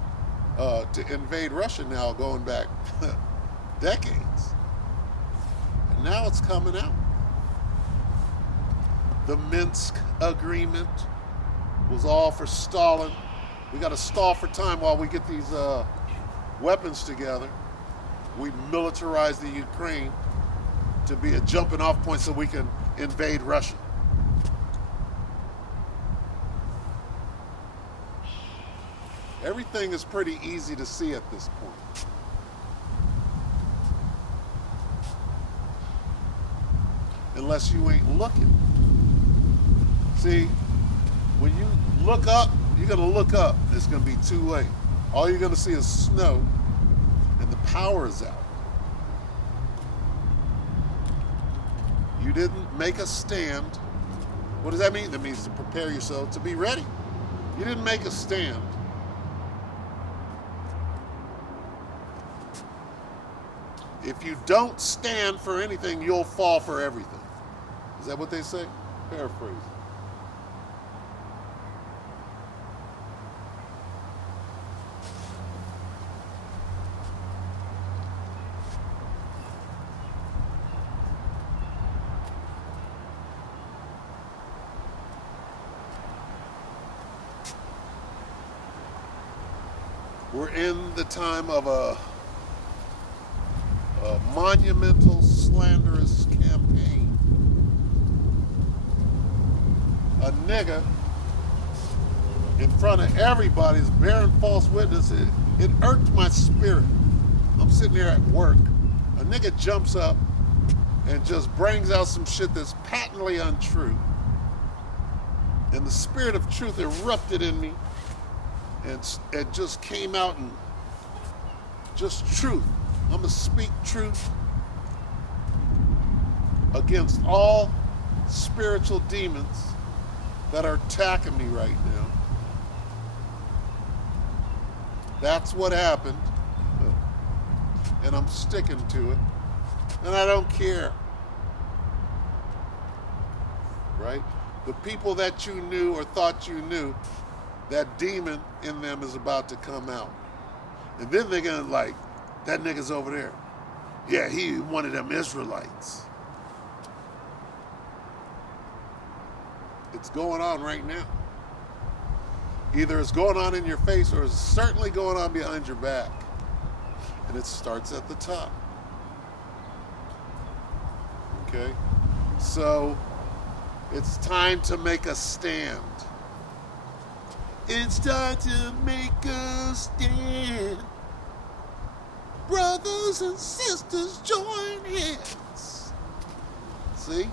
to invade Russia now, going back decades. And now it's coming out. The Minsk agreement was all for Stalin. We got to stall for time while we get these weapons together. We militarize the Ukraine to be a jumping off point so we can invade Russia. Everything is pretty easy to see at this point. Unless you ain't looking. See, when you look up, you're going to look up. It's going to be too late. All you're going to see is snow, and the power is out. You didn't make a stand. What does that mean? That means to prepare yourself to be ready. You didn't make a stand. If you don't stand for anything, you'll fall for everything. Is that what they say? Paraphrase. We're in the time of a monumental, slanderous campaign. A nigga in front of everybody is bearing false witness. It irked my spirit. I'm sitting there at work. A nigga jumps up and just brings out some shit that's patently untrue. And the spirit of truth erupted in me. And it just came out and just truth. I'm going to speak truth against all spiritual demons that are attacking me right now. That's what happened. And I'm sticking to it. And I don't care. Right? The people that you knew or thought you knew, that demon in them is about to come out. And then they're going to like, that nigga's over there. Yeah, he one of them Israelites. It's going on right now. Either it's going on in your face or it's certainly going on behind your back. And it starts at the top. Okay? So, it's time to make a stand. It's time to make a stand. Brothers and sisters, join hands. See?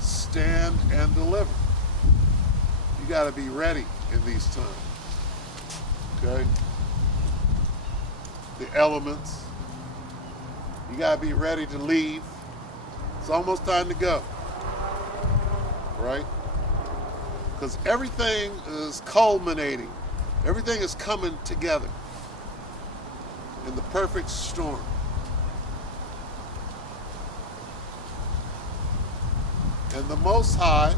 Stand and deliver. You got to be ready in these times. Okay? The elements, You gotta be ready to leave. It's almost time to go, right? Because everything is culminating. Everything is coming together in the perfect storm. And the Most High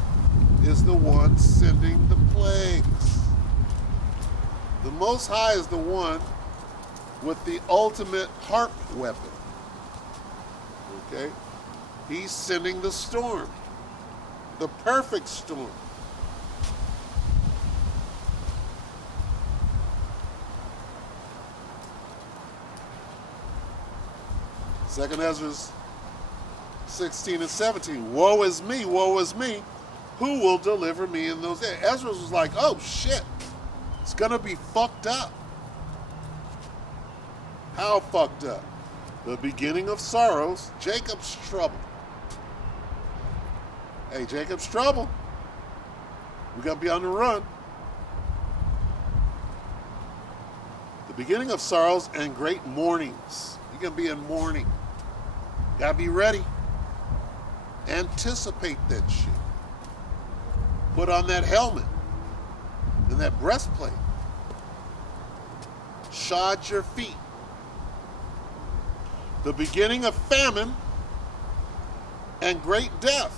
is the one sending the plagues. The Most High is the one with the ultimate harp weapon. Okay? He's sending the storm. The perfect storm. Second Ezra 16 and 17. Woe is me, who will deliver me in those days? Ezra was like, oh shit, it's gonna be fucked up. How fucked up? The beginning of sorrows, Jacob's trouble. Hey, Jacob's trouble. We gotta be on the run. The beginning of sorrows and great mournings. You're gonna be in mourning. Gotta be ready. Anticipate that shit. Put on that helmet and that breastplate. Shod your feet. The beginning of famine and great death.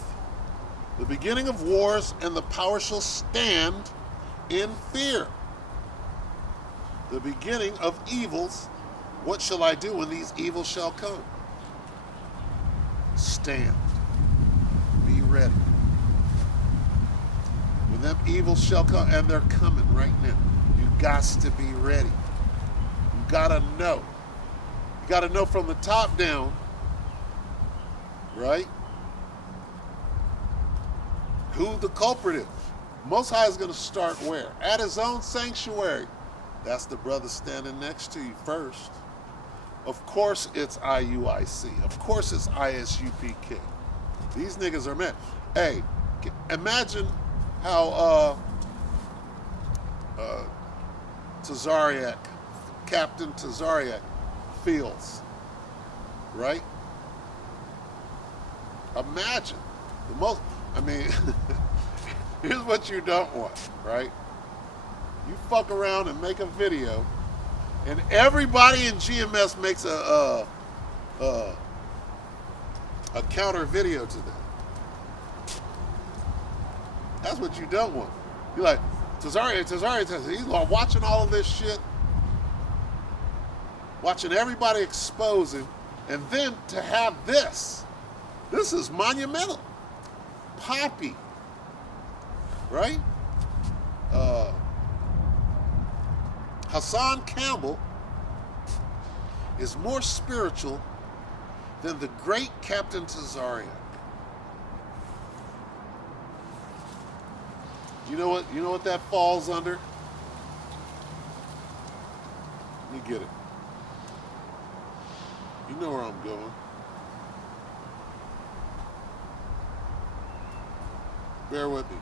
The beginning of wars, and the power shall stand in fear. The beginning of evils. What shall I do when these evils shall come? Stand. Be ready. When them evils shall come, and they're coming right now, you got to be ready. You gotta know. You gotta know from the top down, right? Who the culprit is. Most High is gonna start where? At his own sanctuary. That's the brother standing next to you first. Of course it's IUIC. Of course it's ISUPK. These niggas are men. Hey, imagine how Tazariak, Captain Tazariak feels, right? Imagine. Here's what you don't want, right? You fuck around and make a video, and everybody in GMS makes a counter video to that. That's what you don't want. You're like, Tazariak, he's watching all of this shit, watching everybody expose him, and then to have this is monumental. Poppy, right? Hassan Campbell is more spiritual than the great Captain Tazariak. You know what that falls under? Let me get it. You know where I'm going. Bear with me.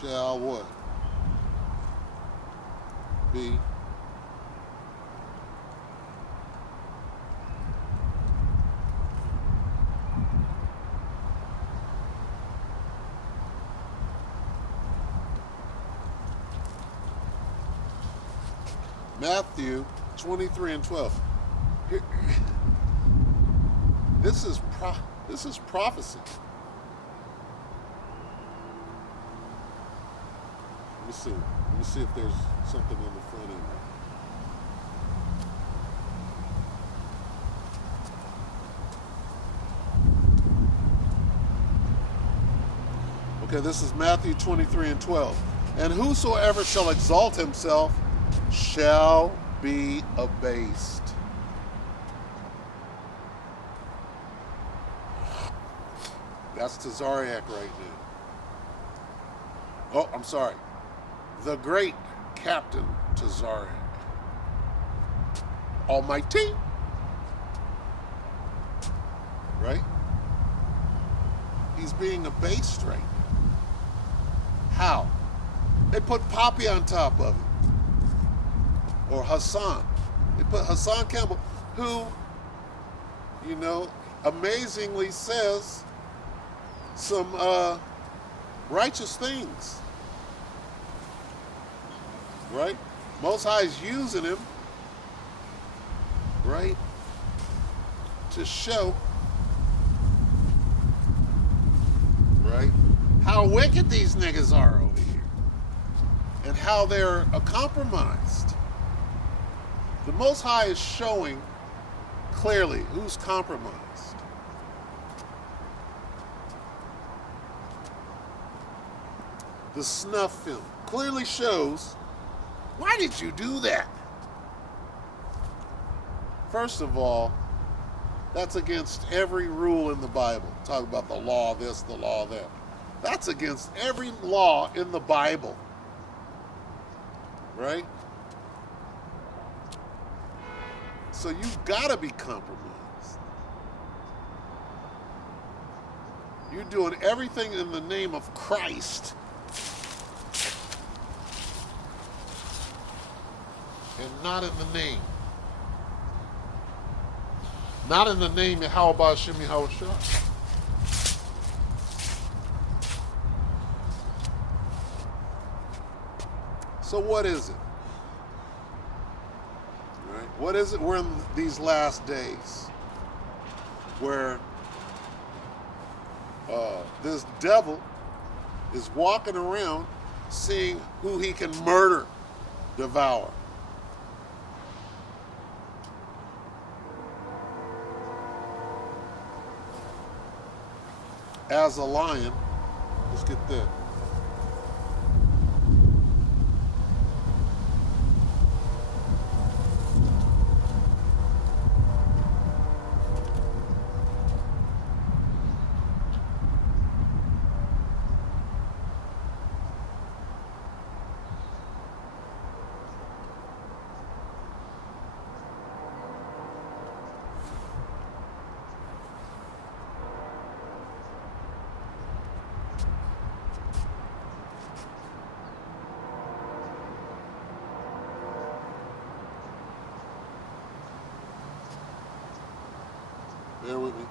Shall what? Be Matthew 23 and 12. This is prophecy. Let me see if there's something on the front end. Okay, this is Matthew 23 and 12. And whosoever shall exalt himself shall be abased. That's Tazariak right now. Oh, I'm sorry. The great Captain Tazariak. Almighty. Right? He's being abased right now. How? They put Poppy on top of it. Or Hassan. They put Hassan Campbell, who, you know, amazingly says some righteous things. Right? Most High is using him, right, to show, right, how wicked these niggas are over here and how they're compromised. The Most High is showing clearly who's compromised. The snuff film clearly shows, why did you do that? First of all, that's against every rule in the Bible. Talk about the law this, the law that. That's against every law in the Bible. Right? So you've got to be compromised. You're doing everything in the name of Christ. And not in the name. Not in the name of Yahweh Shem Yahweh Shah. So what is it? Right? What is it? We're in these last days where this devil is walking around seeing who he can murder, devour. As a lion, let's get that. Bear with me.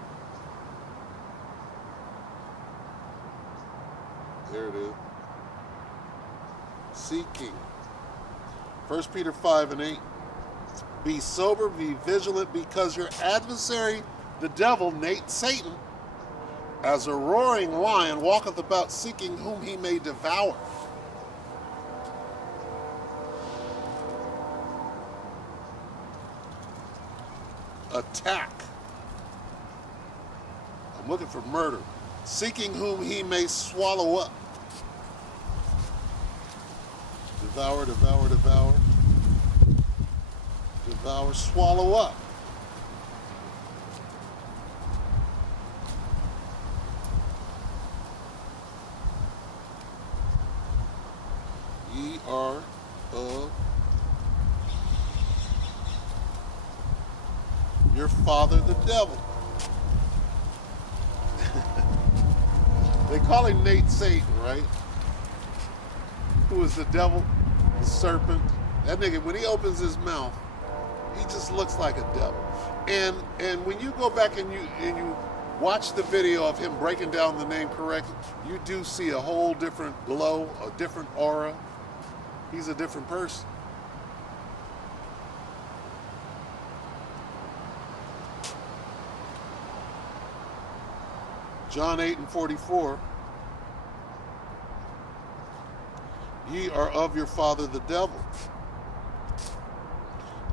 There it is. Seeking. 1 Peter 5:8. Be sober, be vigilant, because your adversary, the devil, Satan, as a roaring lion, walketh about seeking whom he may devour. Attack. I'm looking for murder. Seeking whom he may swallow up. Devour, devour, devour. Devour, swallow up. Ye are of your father the devil. They call him Satan, right? Who is the devil, the serpent. That nigga, when he opens his mouth, he just looks like a devil. And when you go back and you watch the video of him breaking down the name correctly, you do see a whole different glow, a different aura. He's a different person. John 8:44. Ye are of your father the devil,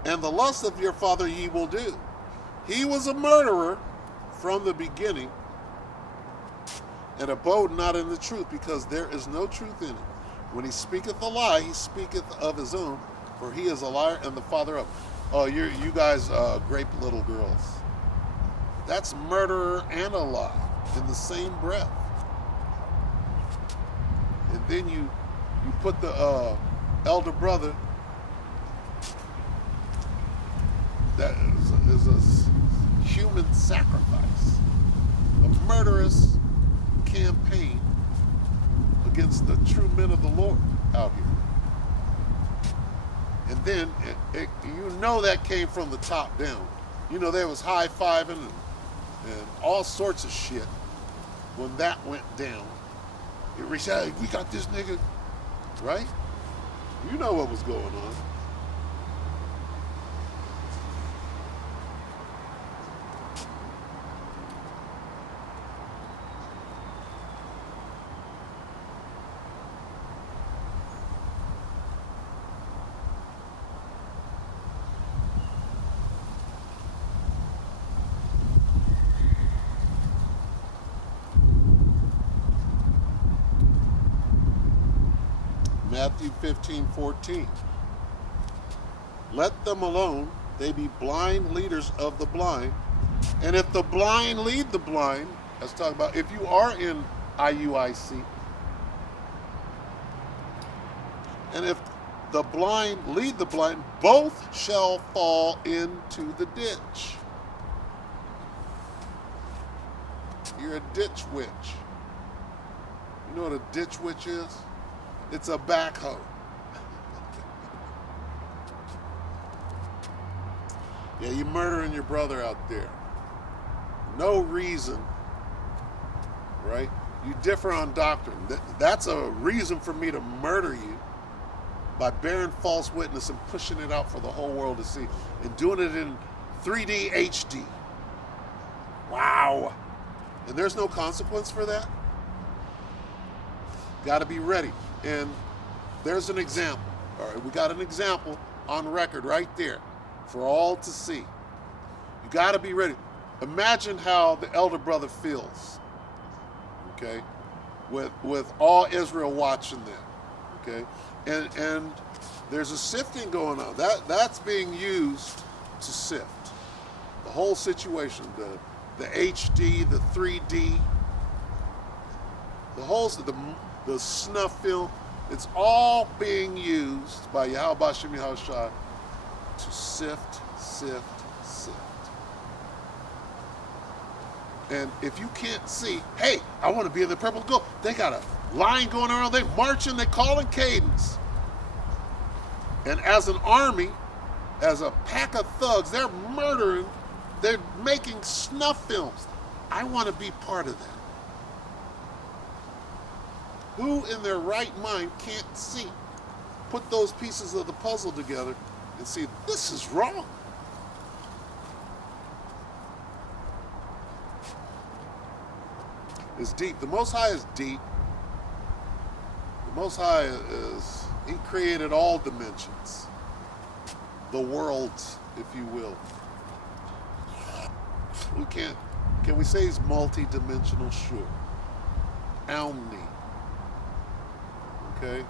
and the lust of your father ye will do. He was a murderer from the beginning, and abode not in the truth, because there is no truth in it. When he speaketh a lie, he speaketh of his own, for he is a liar and the father of. Oh, you guys grape little girls. That's murderer and a lie in the same breath. And then you put the elder brother that is a human sacrifice, a murderous campaign against the true men of the Lord. out here. And then, you know that came from the top down. You know, there was high-fiving and all sorts of shit when that went down. It reached out, hey, we got this nigga, right? You know what was going on. Matthew 15:14. Let them alone, they be blind leaders of the blind. And if the blind lead the blind, let's talk about if you are in IUIC, and if the blind lead the blind, both shall fall into the ditch. You're a ditch witch. You know what a ditch witch is? It's a backhoe. Yeah, you're murdering your brother out there. No reason, right? You differ on doctrine. That's a reason for me to murder you by bearing false witness and pushing it out for the whole world to see and doing it in 3D HD. Wow. And there's no consequence for that? Got to be ready. And there's an example. All right, we got an example on record right there for all to see. You got to be ready. Imagine how the elder brother feels, okay, with all Israel watching them, okay, and there's a sifting going on. That's being used to sift the whole situation, the HD, the 3D, the whole the snuff film. It's all being used by Yahweh Bashem Yahushua to sift. And if you can't see, hey, I want to be in the purple and gold. They got a line going around. They marching. They calling cadence. And as an army, as a pack of thugs, they're murdering. They're making snuff films. I want to be part of that. Who in their right mind can't see, put those pieces of the puzzle together and see this is wrong? It's deep. The Most High is deep. The Most High is, He created all dimensions. The worlds, if you will. Can we say He's multi-dimensional? Sure. Omni. Okay?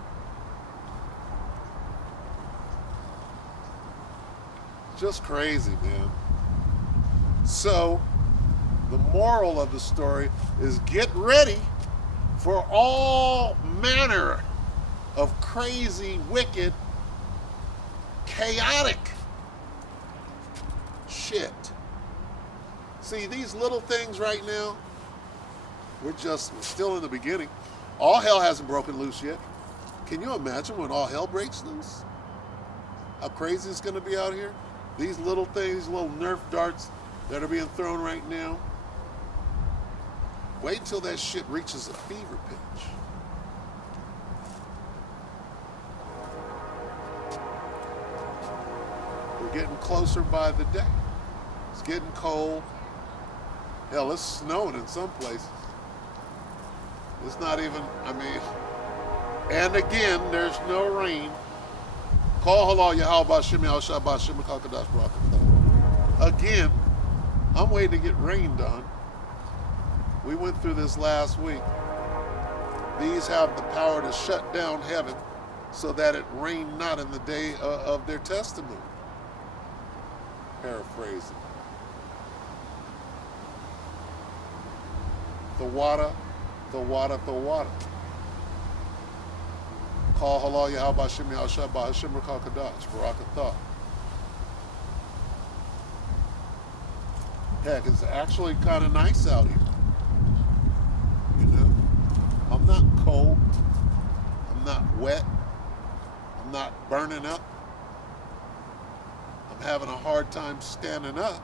Just crazy, man. So, the moral of the story is get ready for all manner of crazy, wicked, chaotic shit. See, these little things right now, we're still in the beginning. All hell hasn't broken loose yet. Can you imagine when all hell breaks loose? How crazy it's going to be out here? These little things, little Nerf darts that are being thrown right now. Wait till that shit reaches a fever pitch. We're getting closer by the day. It's getting cold. Hell, it's snowing in some places. It's not even, and again, there's no rain. Call halal Yahweh Bashem Yahushua Bashem Kakadash Barakatah. Again, I'm waiting to get rained on. We went through this last week. These have the power to shut down heaven so that it rain not in the day of their testimony. Paraphrasing. The water. Call halal Yahweh Bashem Yahushua Bashem Kakadash Barakatah. Heck, it's actually kind of nice out here. You know, I'm not cold. I'm not wet. I'm not burning up. I'm having a hard time standing up.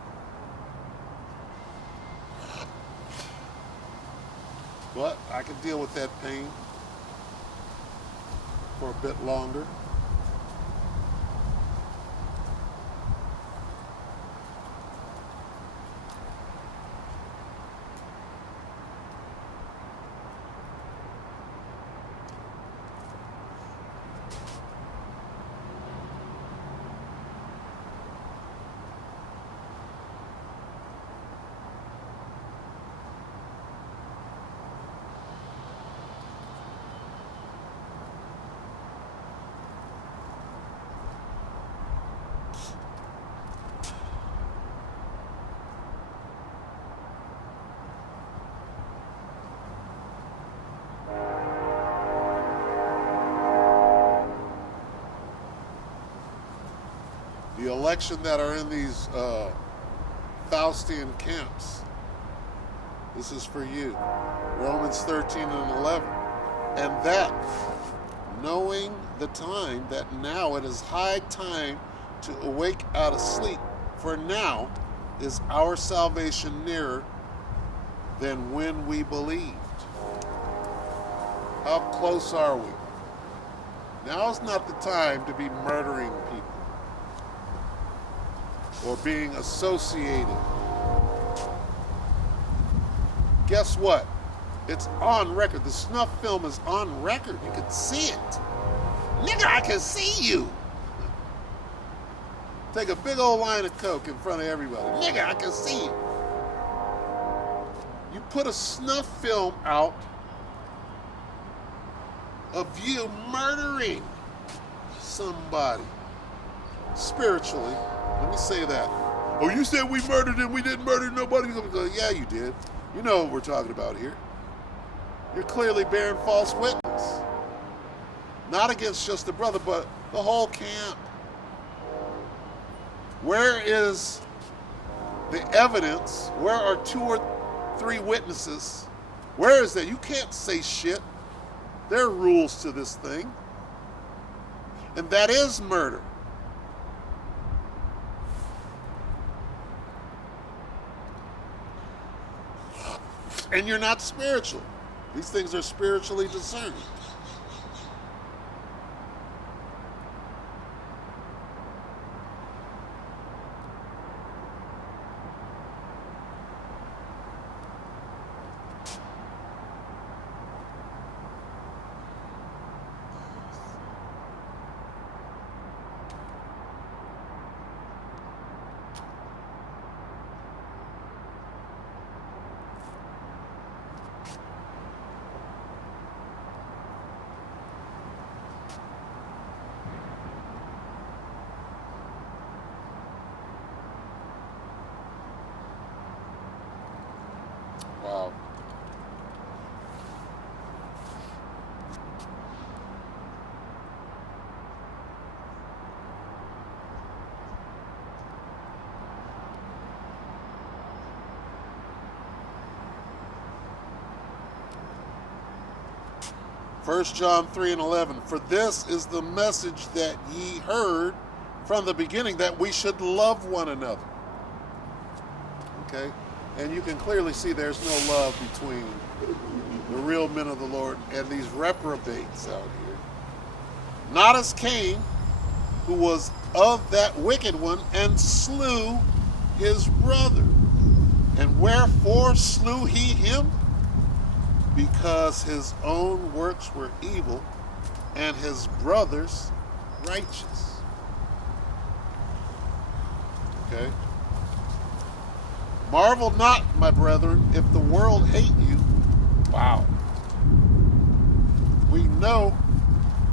But I can deal with that pain for a bit longer. The election that are in these Faustian camps, this is for you. Romans 13 and 11. And that, knowing the time, that now it is high time to awake out of sleep, for now is our salvation nearer than when we believed. How close are we? Now is not the time to be murdering people or being associated. Guess what? It's on record. The snuff film is on record. You can see it. Nigga, I can see you. Take a big old line of coke in front of everybody. Nigga, I can see you. You put a snuff film out of you murdering somebody spiritually. Let me say that. Oh, you said we murdered him, we didn't murder nobody. Yeah, you did. You know what we're talking about here. You're clearly bearing false witness. Not against just the brother, but the whole camp. Where is the evidence? Where are 2 or 3 witnesses? Where is that? You can't say shit. There are rules to this thing. And that is murder. And you're not spiritual. These things are spiritually discerned. Wow. First John 3 and 11. For this is the message that ye heard from the beginning, that we should love one another. Okay? And you can clearly see there's no love between the real men of the Lord and these reprobates out here. Not as Cain, who was of that wicked one, and slew his brother. And wherefore slew he him? Because his own works were evil, and his brother's righteous. Okay? Marvel not, my brethren, if the world hate you. Wow. We know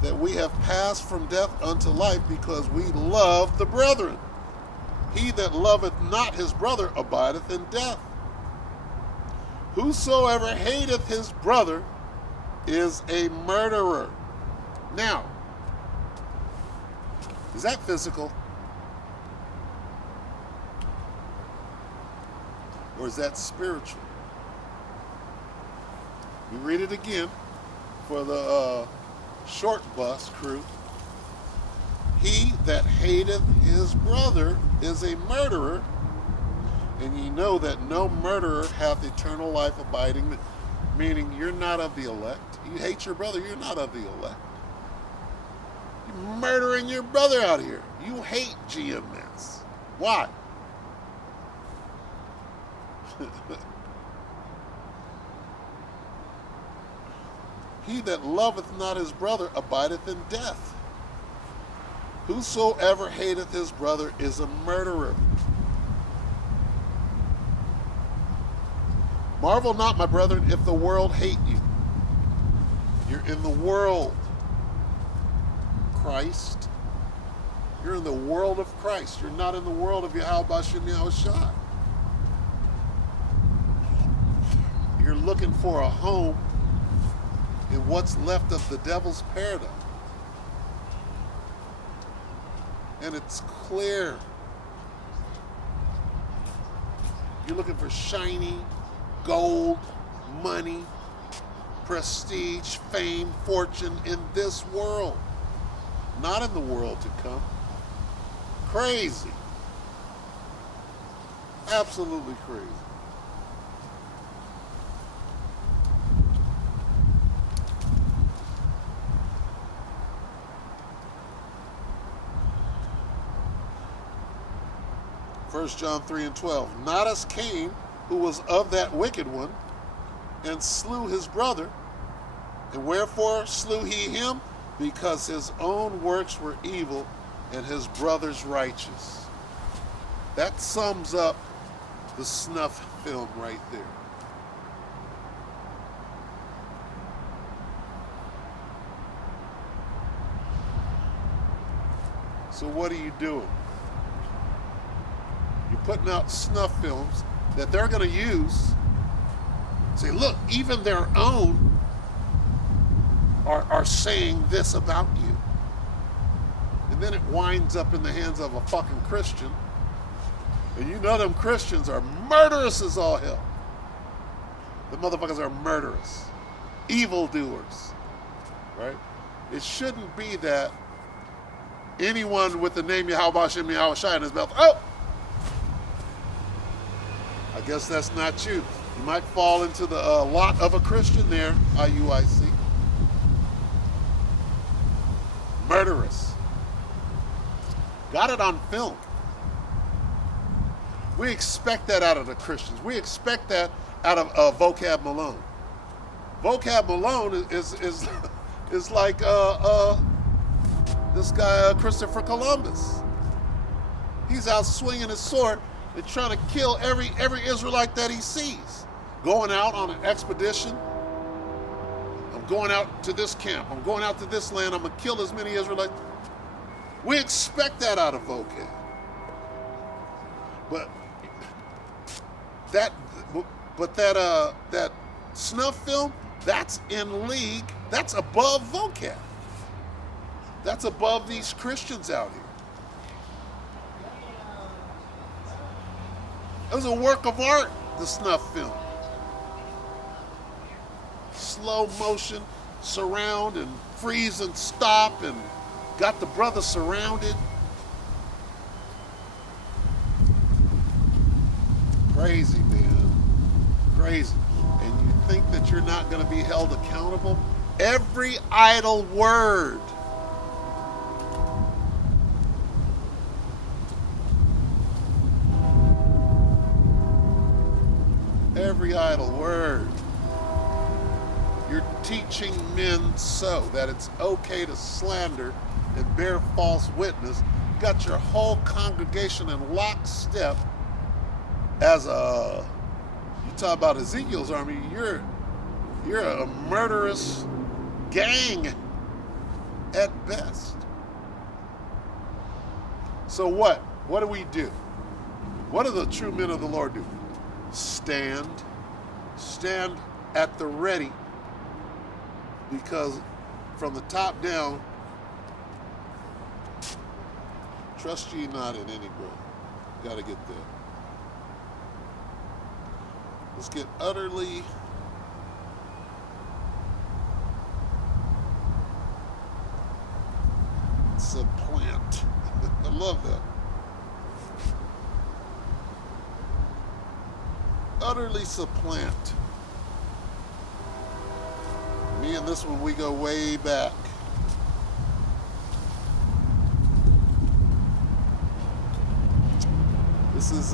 that we have passed from death unto life because we love the brethren. He that loveth not his brother abideth in death. Whosoever hateth his brother is a murderer. Now, is that physical? Or is that spiritual? We read it again for the short bus crew. that hateth his brother is a murderer, and ye know that no murderer hath eternal life abiding, meaning you're not of the elect. You hate your brother, you're not of the elect. You're murdering your brother out here. You hate GMS. Why? He that loveth not his brother abideth in death. Whosoever hateth his brother is a murderer. Marvel not, my brethren, if the world hate you. You're in the world. Christ. You're in the world of Christ. You're not in the world of Yahweh Bashem Yahushua. You're looking for a home in what's left of the devil's paradise. And it's clear. You're looking for shiny gold, money, prestige, fame, fortune in this world, not in the world to come. Crazy. Absolutely crazy. First John 3:12. Not as Cain, who was of that wicked one, and slew his brother. And wherefore slew he him? Because his own works were evil, and his brother's righteous. That sums up the snuff film right there. So what are you doing? You're putting out snuff films that they're going to use. Say, look, even their own are saying this about you. And then it winds up in the hands of a fucking Christian. And you know them Christians are murderous as all hell. The motherfuckers are murderous. Evildoers. Right? It shouldn't be that anyone with the name Yahweh Hashem Yahweh Shai in his belt, oh! I guess that's not you. You might fall into the lot of a Christian there, IUIC. Murderous. Got it on film. We expect that out of the Christians. We expect that out of Vocab Malone. Vocab Malone is like this guy Christopher Columbus. He's out swinging his sword and trying to kill every Israelite that he sees. Going out on an expedition. I'm going out to this camp. I'm going out to this land. I'm going to kill as many Israelites. We expect that out of vocab. But that snuff film, that's in league. That's above vocab. That's above these Christians out here. It was a work of art, the snuff film. Slow motion, surround and freeze and stop, and got the brother surrounded. Crazy, man. Crazy. And you think that you're not going to be held accountable? Every idle word. Every idle word. You're teaching men so that it's okay to slander and bear false witness. You got your whole congregation in lockstep as you talk about Ezekiel's army, you're a murderous gang at best. So what? What do we do? What do the true men of the Lord do? Stand at the ready, because from the top down, trust ye not in any brother. Got to get there. Let's get utterly supplant I love that. Utterly supplant. Me and this one, we go way back. This is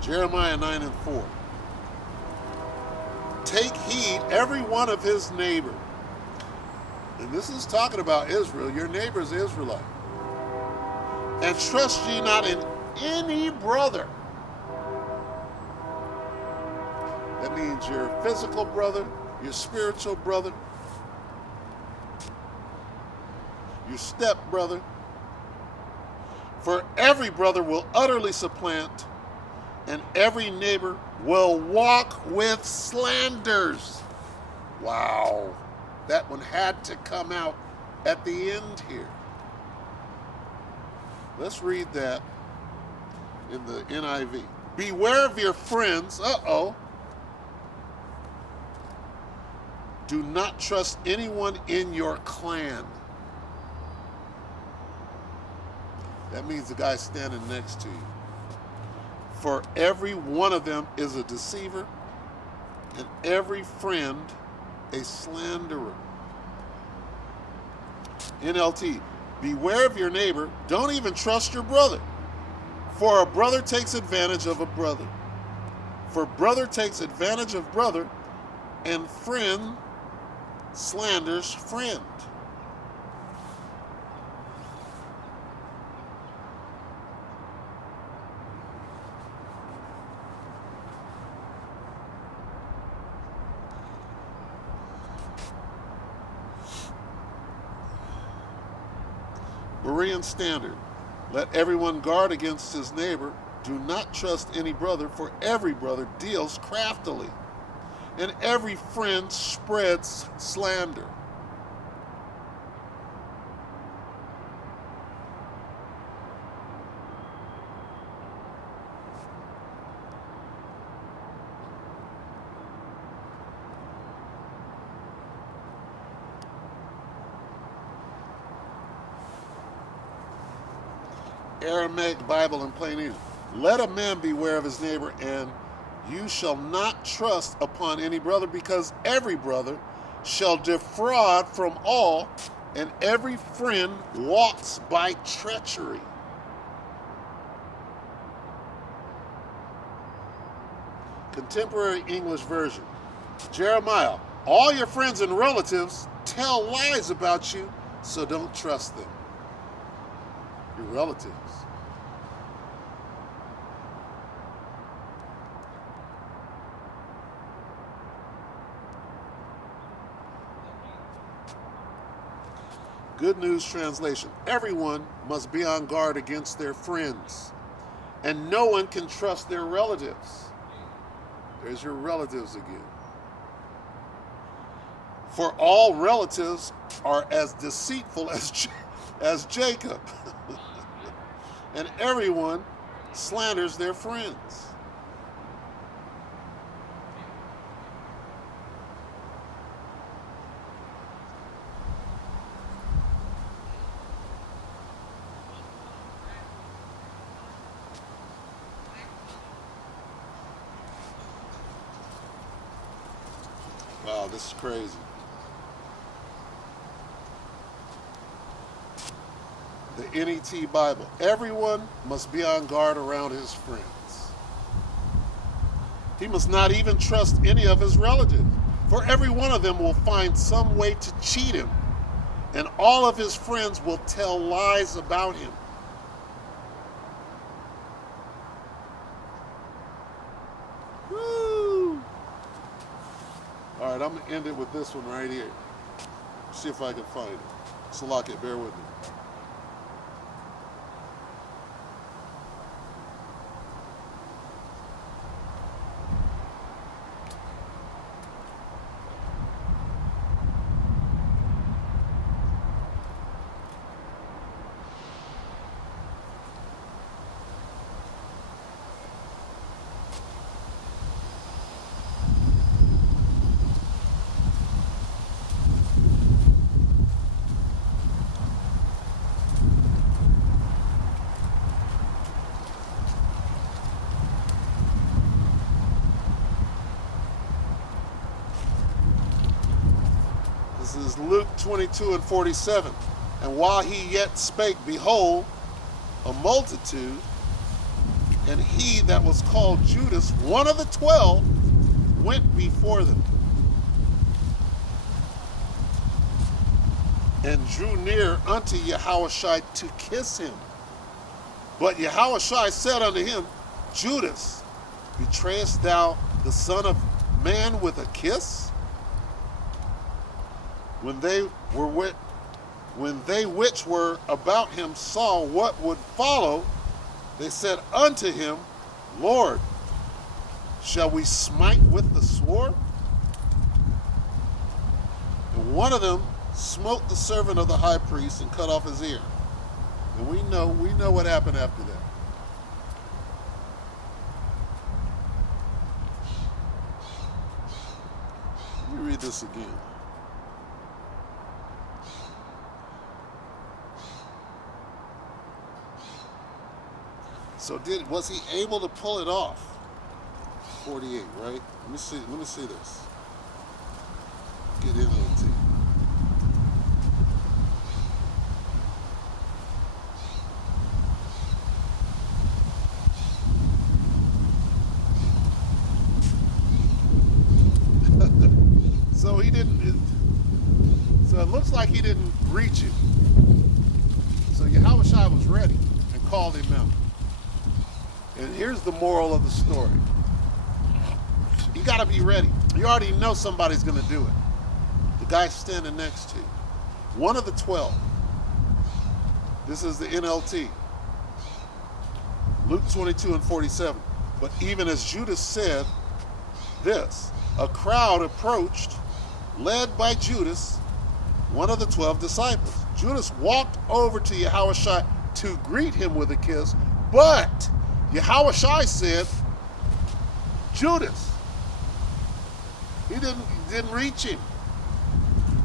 Jeremiah 9 and 4. Take heed, every one of his neighbor. And this is talking about Israel. Your neighbor is Israelite. And trust ye not in any brother. That means your physical brother, your spiritual brother, your step brother. For every brother will utterly supplant, and every neighbor will walk with slanders. Wow. That one had to come out at the end here. Let's read that in the NIV. Beware of your friends. Do not trust anyone in your clan. That means the guy standing next to you. For every one of them is a deceiver, and every friend a slanderer. NLT, beware of your neighbor. Don't even trust your brother. For a brother takes advantage of a brother. For brother takes advantage of brother, and friend slanders friend. Berean Standard. Let everyone guard against his neighbor. Do not trust any brother, for every brother deals craftily, and every friend spreads slander. Aramaic Bible in plain English. Let a man beware of his neighbor, and you shall not trust upon any brother, because every brother shall defraud from all, and every friend walks by treachery. Contemporary English Version. Jeremiah, all your friends and relatives tell lies about you, so don't trust them. Your relatives. Good News Translation. Everyone must be on guard against their friends, and no one can trust their relatives. There's your relatives again. For all relatives are as deceitful as Jacob, and everyone slanders their friends. Wow, this is crazy. The NET Bible. Everyone must be on guard around his friends. He must not even trust any of his relatives, for every one of them will find some way to cheat him, and all of his friends will tell lies about him. Woo! All right, I'm going to end it with this one right here. See if I can find it. Salakia, bear with me. is Luke 22 and 47. And while he yet spake, behold, a multitude, and he that was called Judas, one of the 12, went before them, and drew near unto Yahushua to kiss him. But Yahushua said unto him, Judas, betrayest thou the Son of Man with a kiss? When they which were about him saw what would follow, they said unto him, Lord, shall we smite with the sword? And one of them smote the servant of the high priest and cut off his ear. And we know what happened after that. Let me read this again. So was he able to pull it off? 48, right? Let me see this. Get NLT. So he didn't. So it looks like he didn't reach it. So Yahushua was ready and called him out. And here's the moral of the story. You got to be ready. You already know somebody's going to do it. The guy standing next to you. One of the 12. This is the NLT. Luke 22 and 47. But even as Judas said this, a crowd approached, led by Judas, one of the 12 disciples. Judas walked over to Yahushua to greet him with a kiss, but Yahushua said, Judas. He didn't reach him.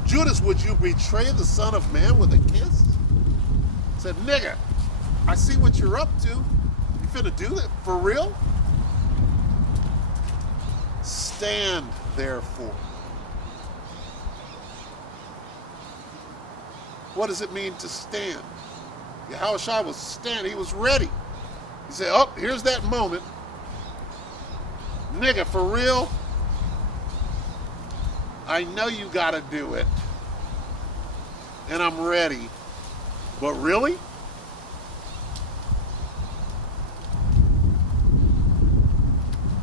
Judas, would you betray the Son of Man with a kiss? He said, nigga, I see what you're up to. You finna do that for real? Stand, therefore. What does it mean to stand? Yahushua was standing. He was ready. He said, oh, here's that moment. Nigga, for real? I know you got to do it. And I'm ready. But really?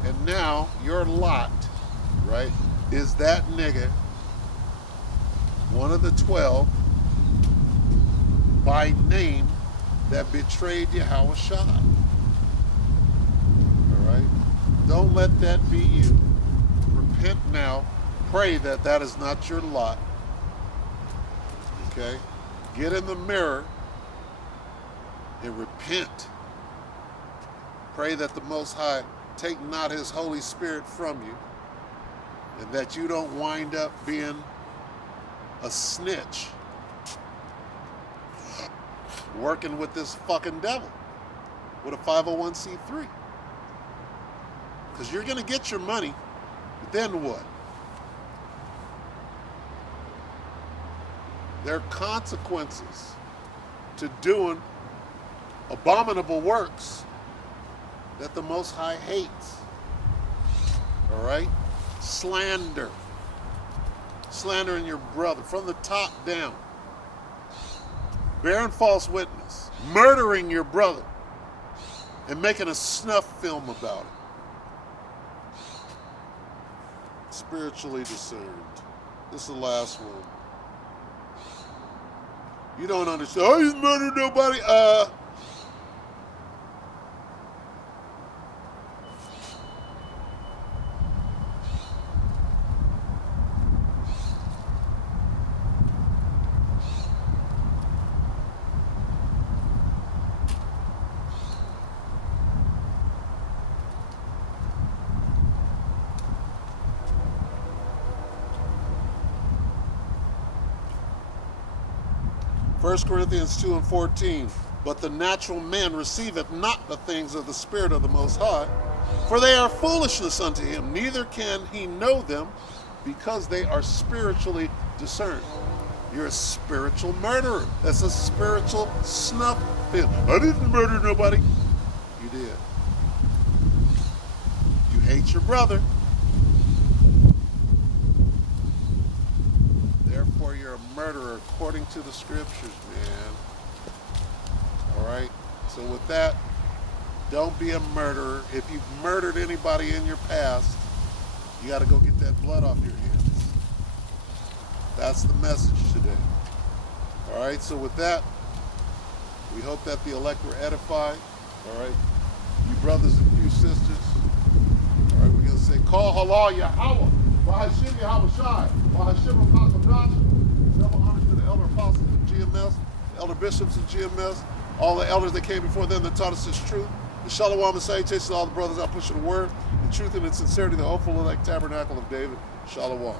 And now your lot, right, is that nigga, one of the 12, by name, that betrayed Yahushua. All right? Don't let that be you. Repent now. Pray that that is not your lot. Okay? Get in the mirror and repent. Pray that the Most High take not his Holy Spirit from you, and that you don't wind up being a snitch working with this fucking devil with a 501c3. Because you're going to get your money, but then what? There are consequences to doing abominable works that the Most High hates. All right? Slander. Slandering your brother from the top down. Bearing false witness. Murdering your brother. And making a snuff film about it. Spiritually discerned. This is the last one. You don't understand. Oh, he's murdered nobody. 1 Corinthians 2 and 14. But the natural man receiveth not the things of the Spirit of the Most High, for they are foolishness unto him, neither can he know them, because they are spiritually discerned. You're a spiritual murderer. That's a spiritual snuff film. I didn't murder nobody. You did. You hate your brother. Therefore, you're a murderer according to the scriptures, man. All right? So with that, don't be a murderer. If you've murdered anybody in your past, you got to go get that blood off your hands. That's the message today. All right? So with that, we hope that the elect were edified. All right? You brothers and you sisters. All right, we're going to say, Call halal Yahweh. Bahashim Yahweh Shai. Bahashim Rakakadash. Several honors to the elder apostles of GMS, the elder bishops of GMS, all the elders that came before them that taught us this truth. The Shalom and salutations to all the brothers out pushing the word, the truth and the sincerity, the hopeful elect tabernacle of David. Shalom.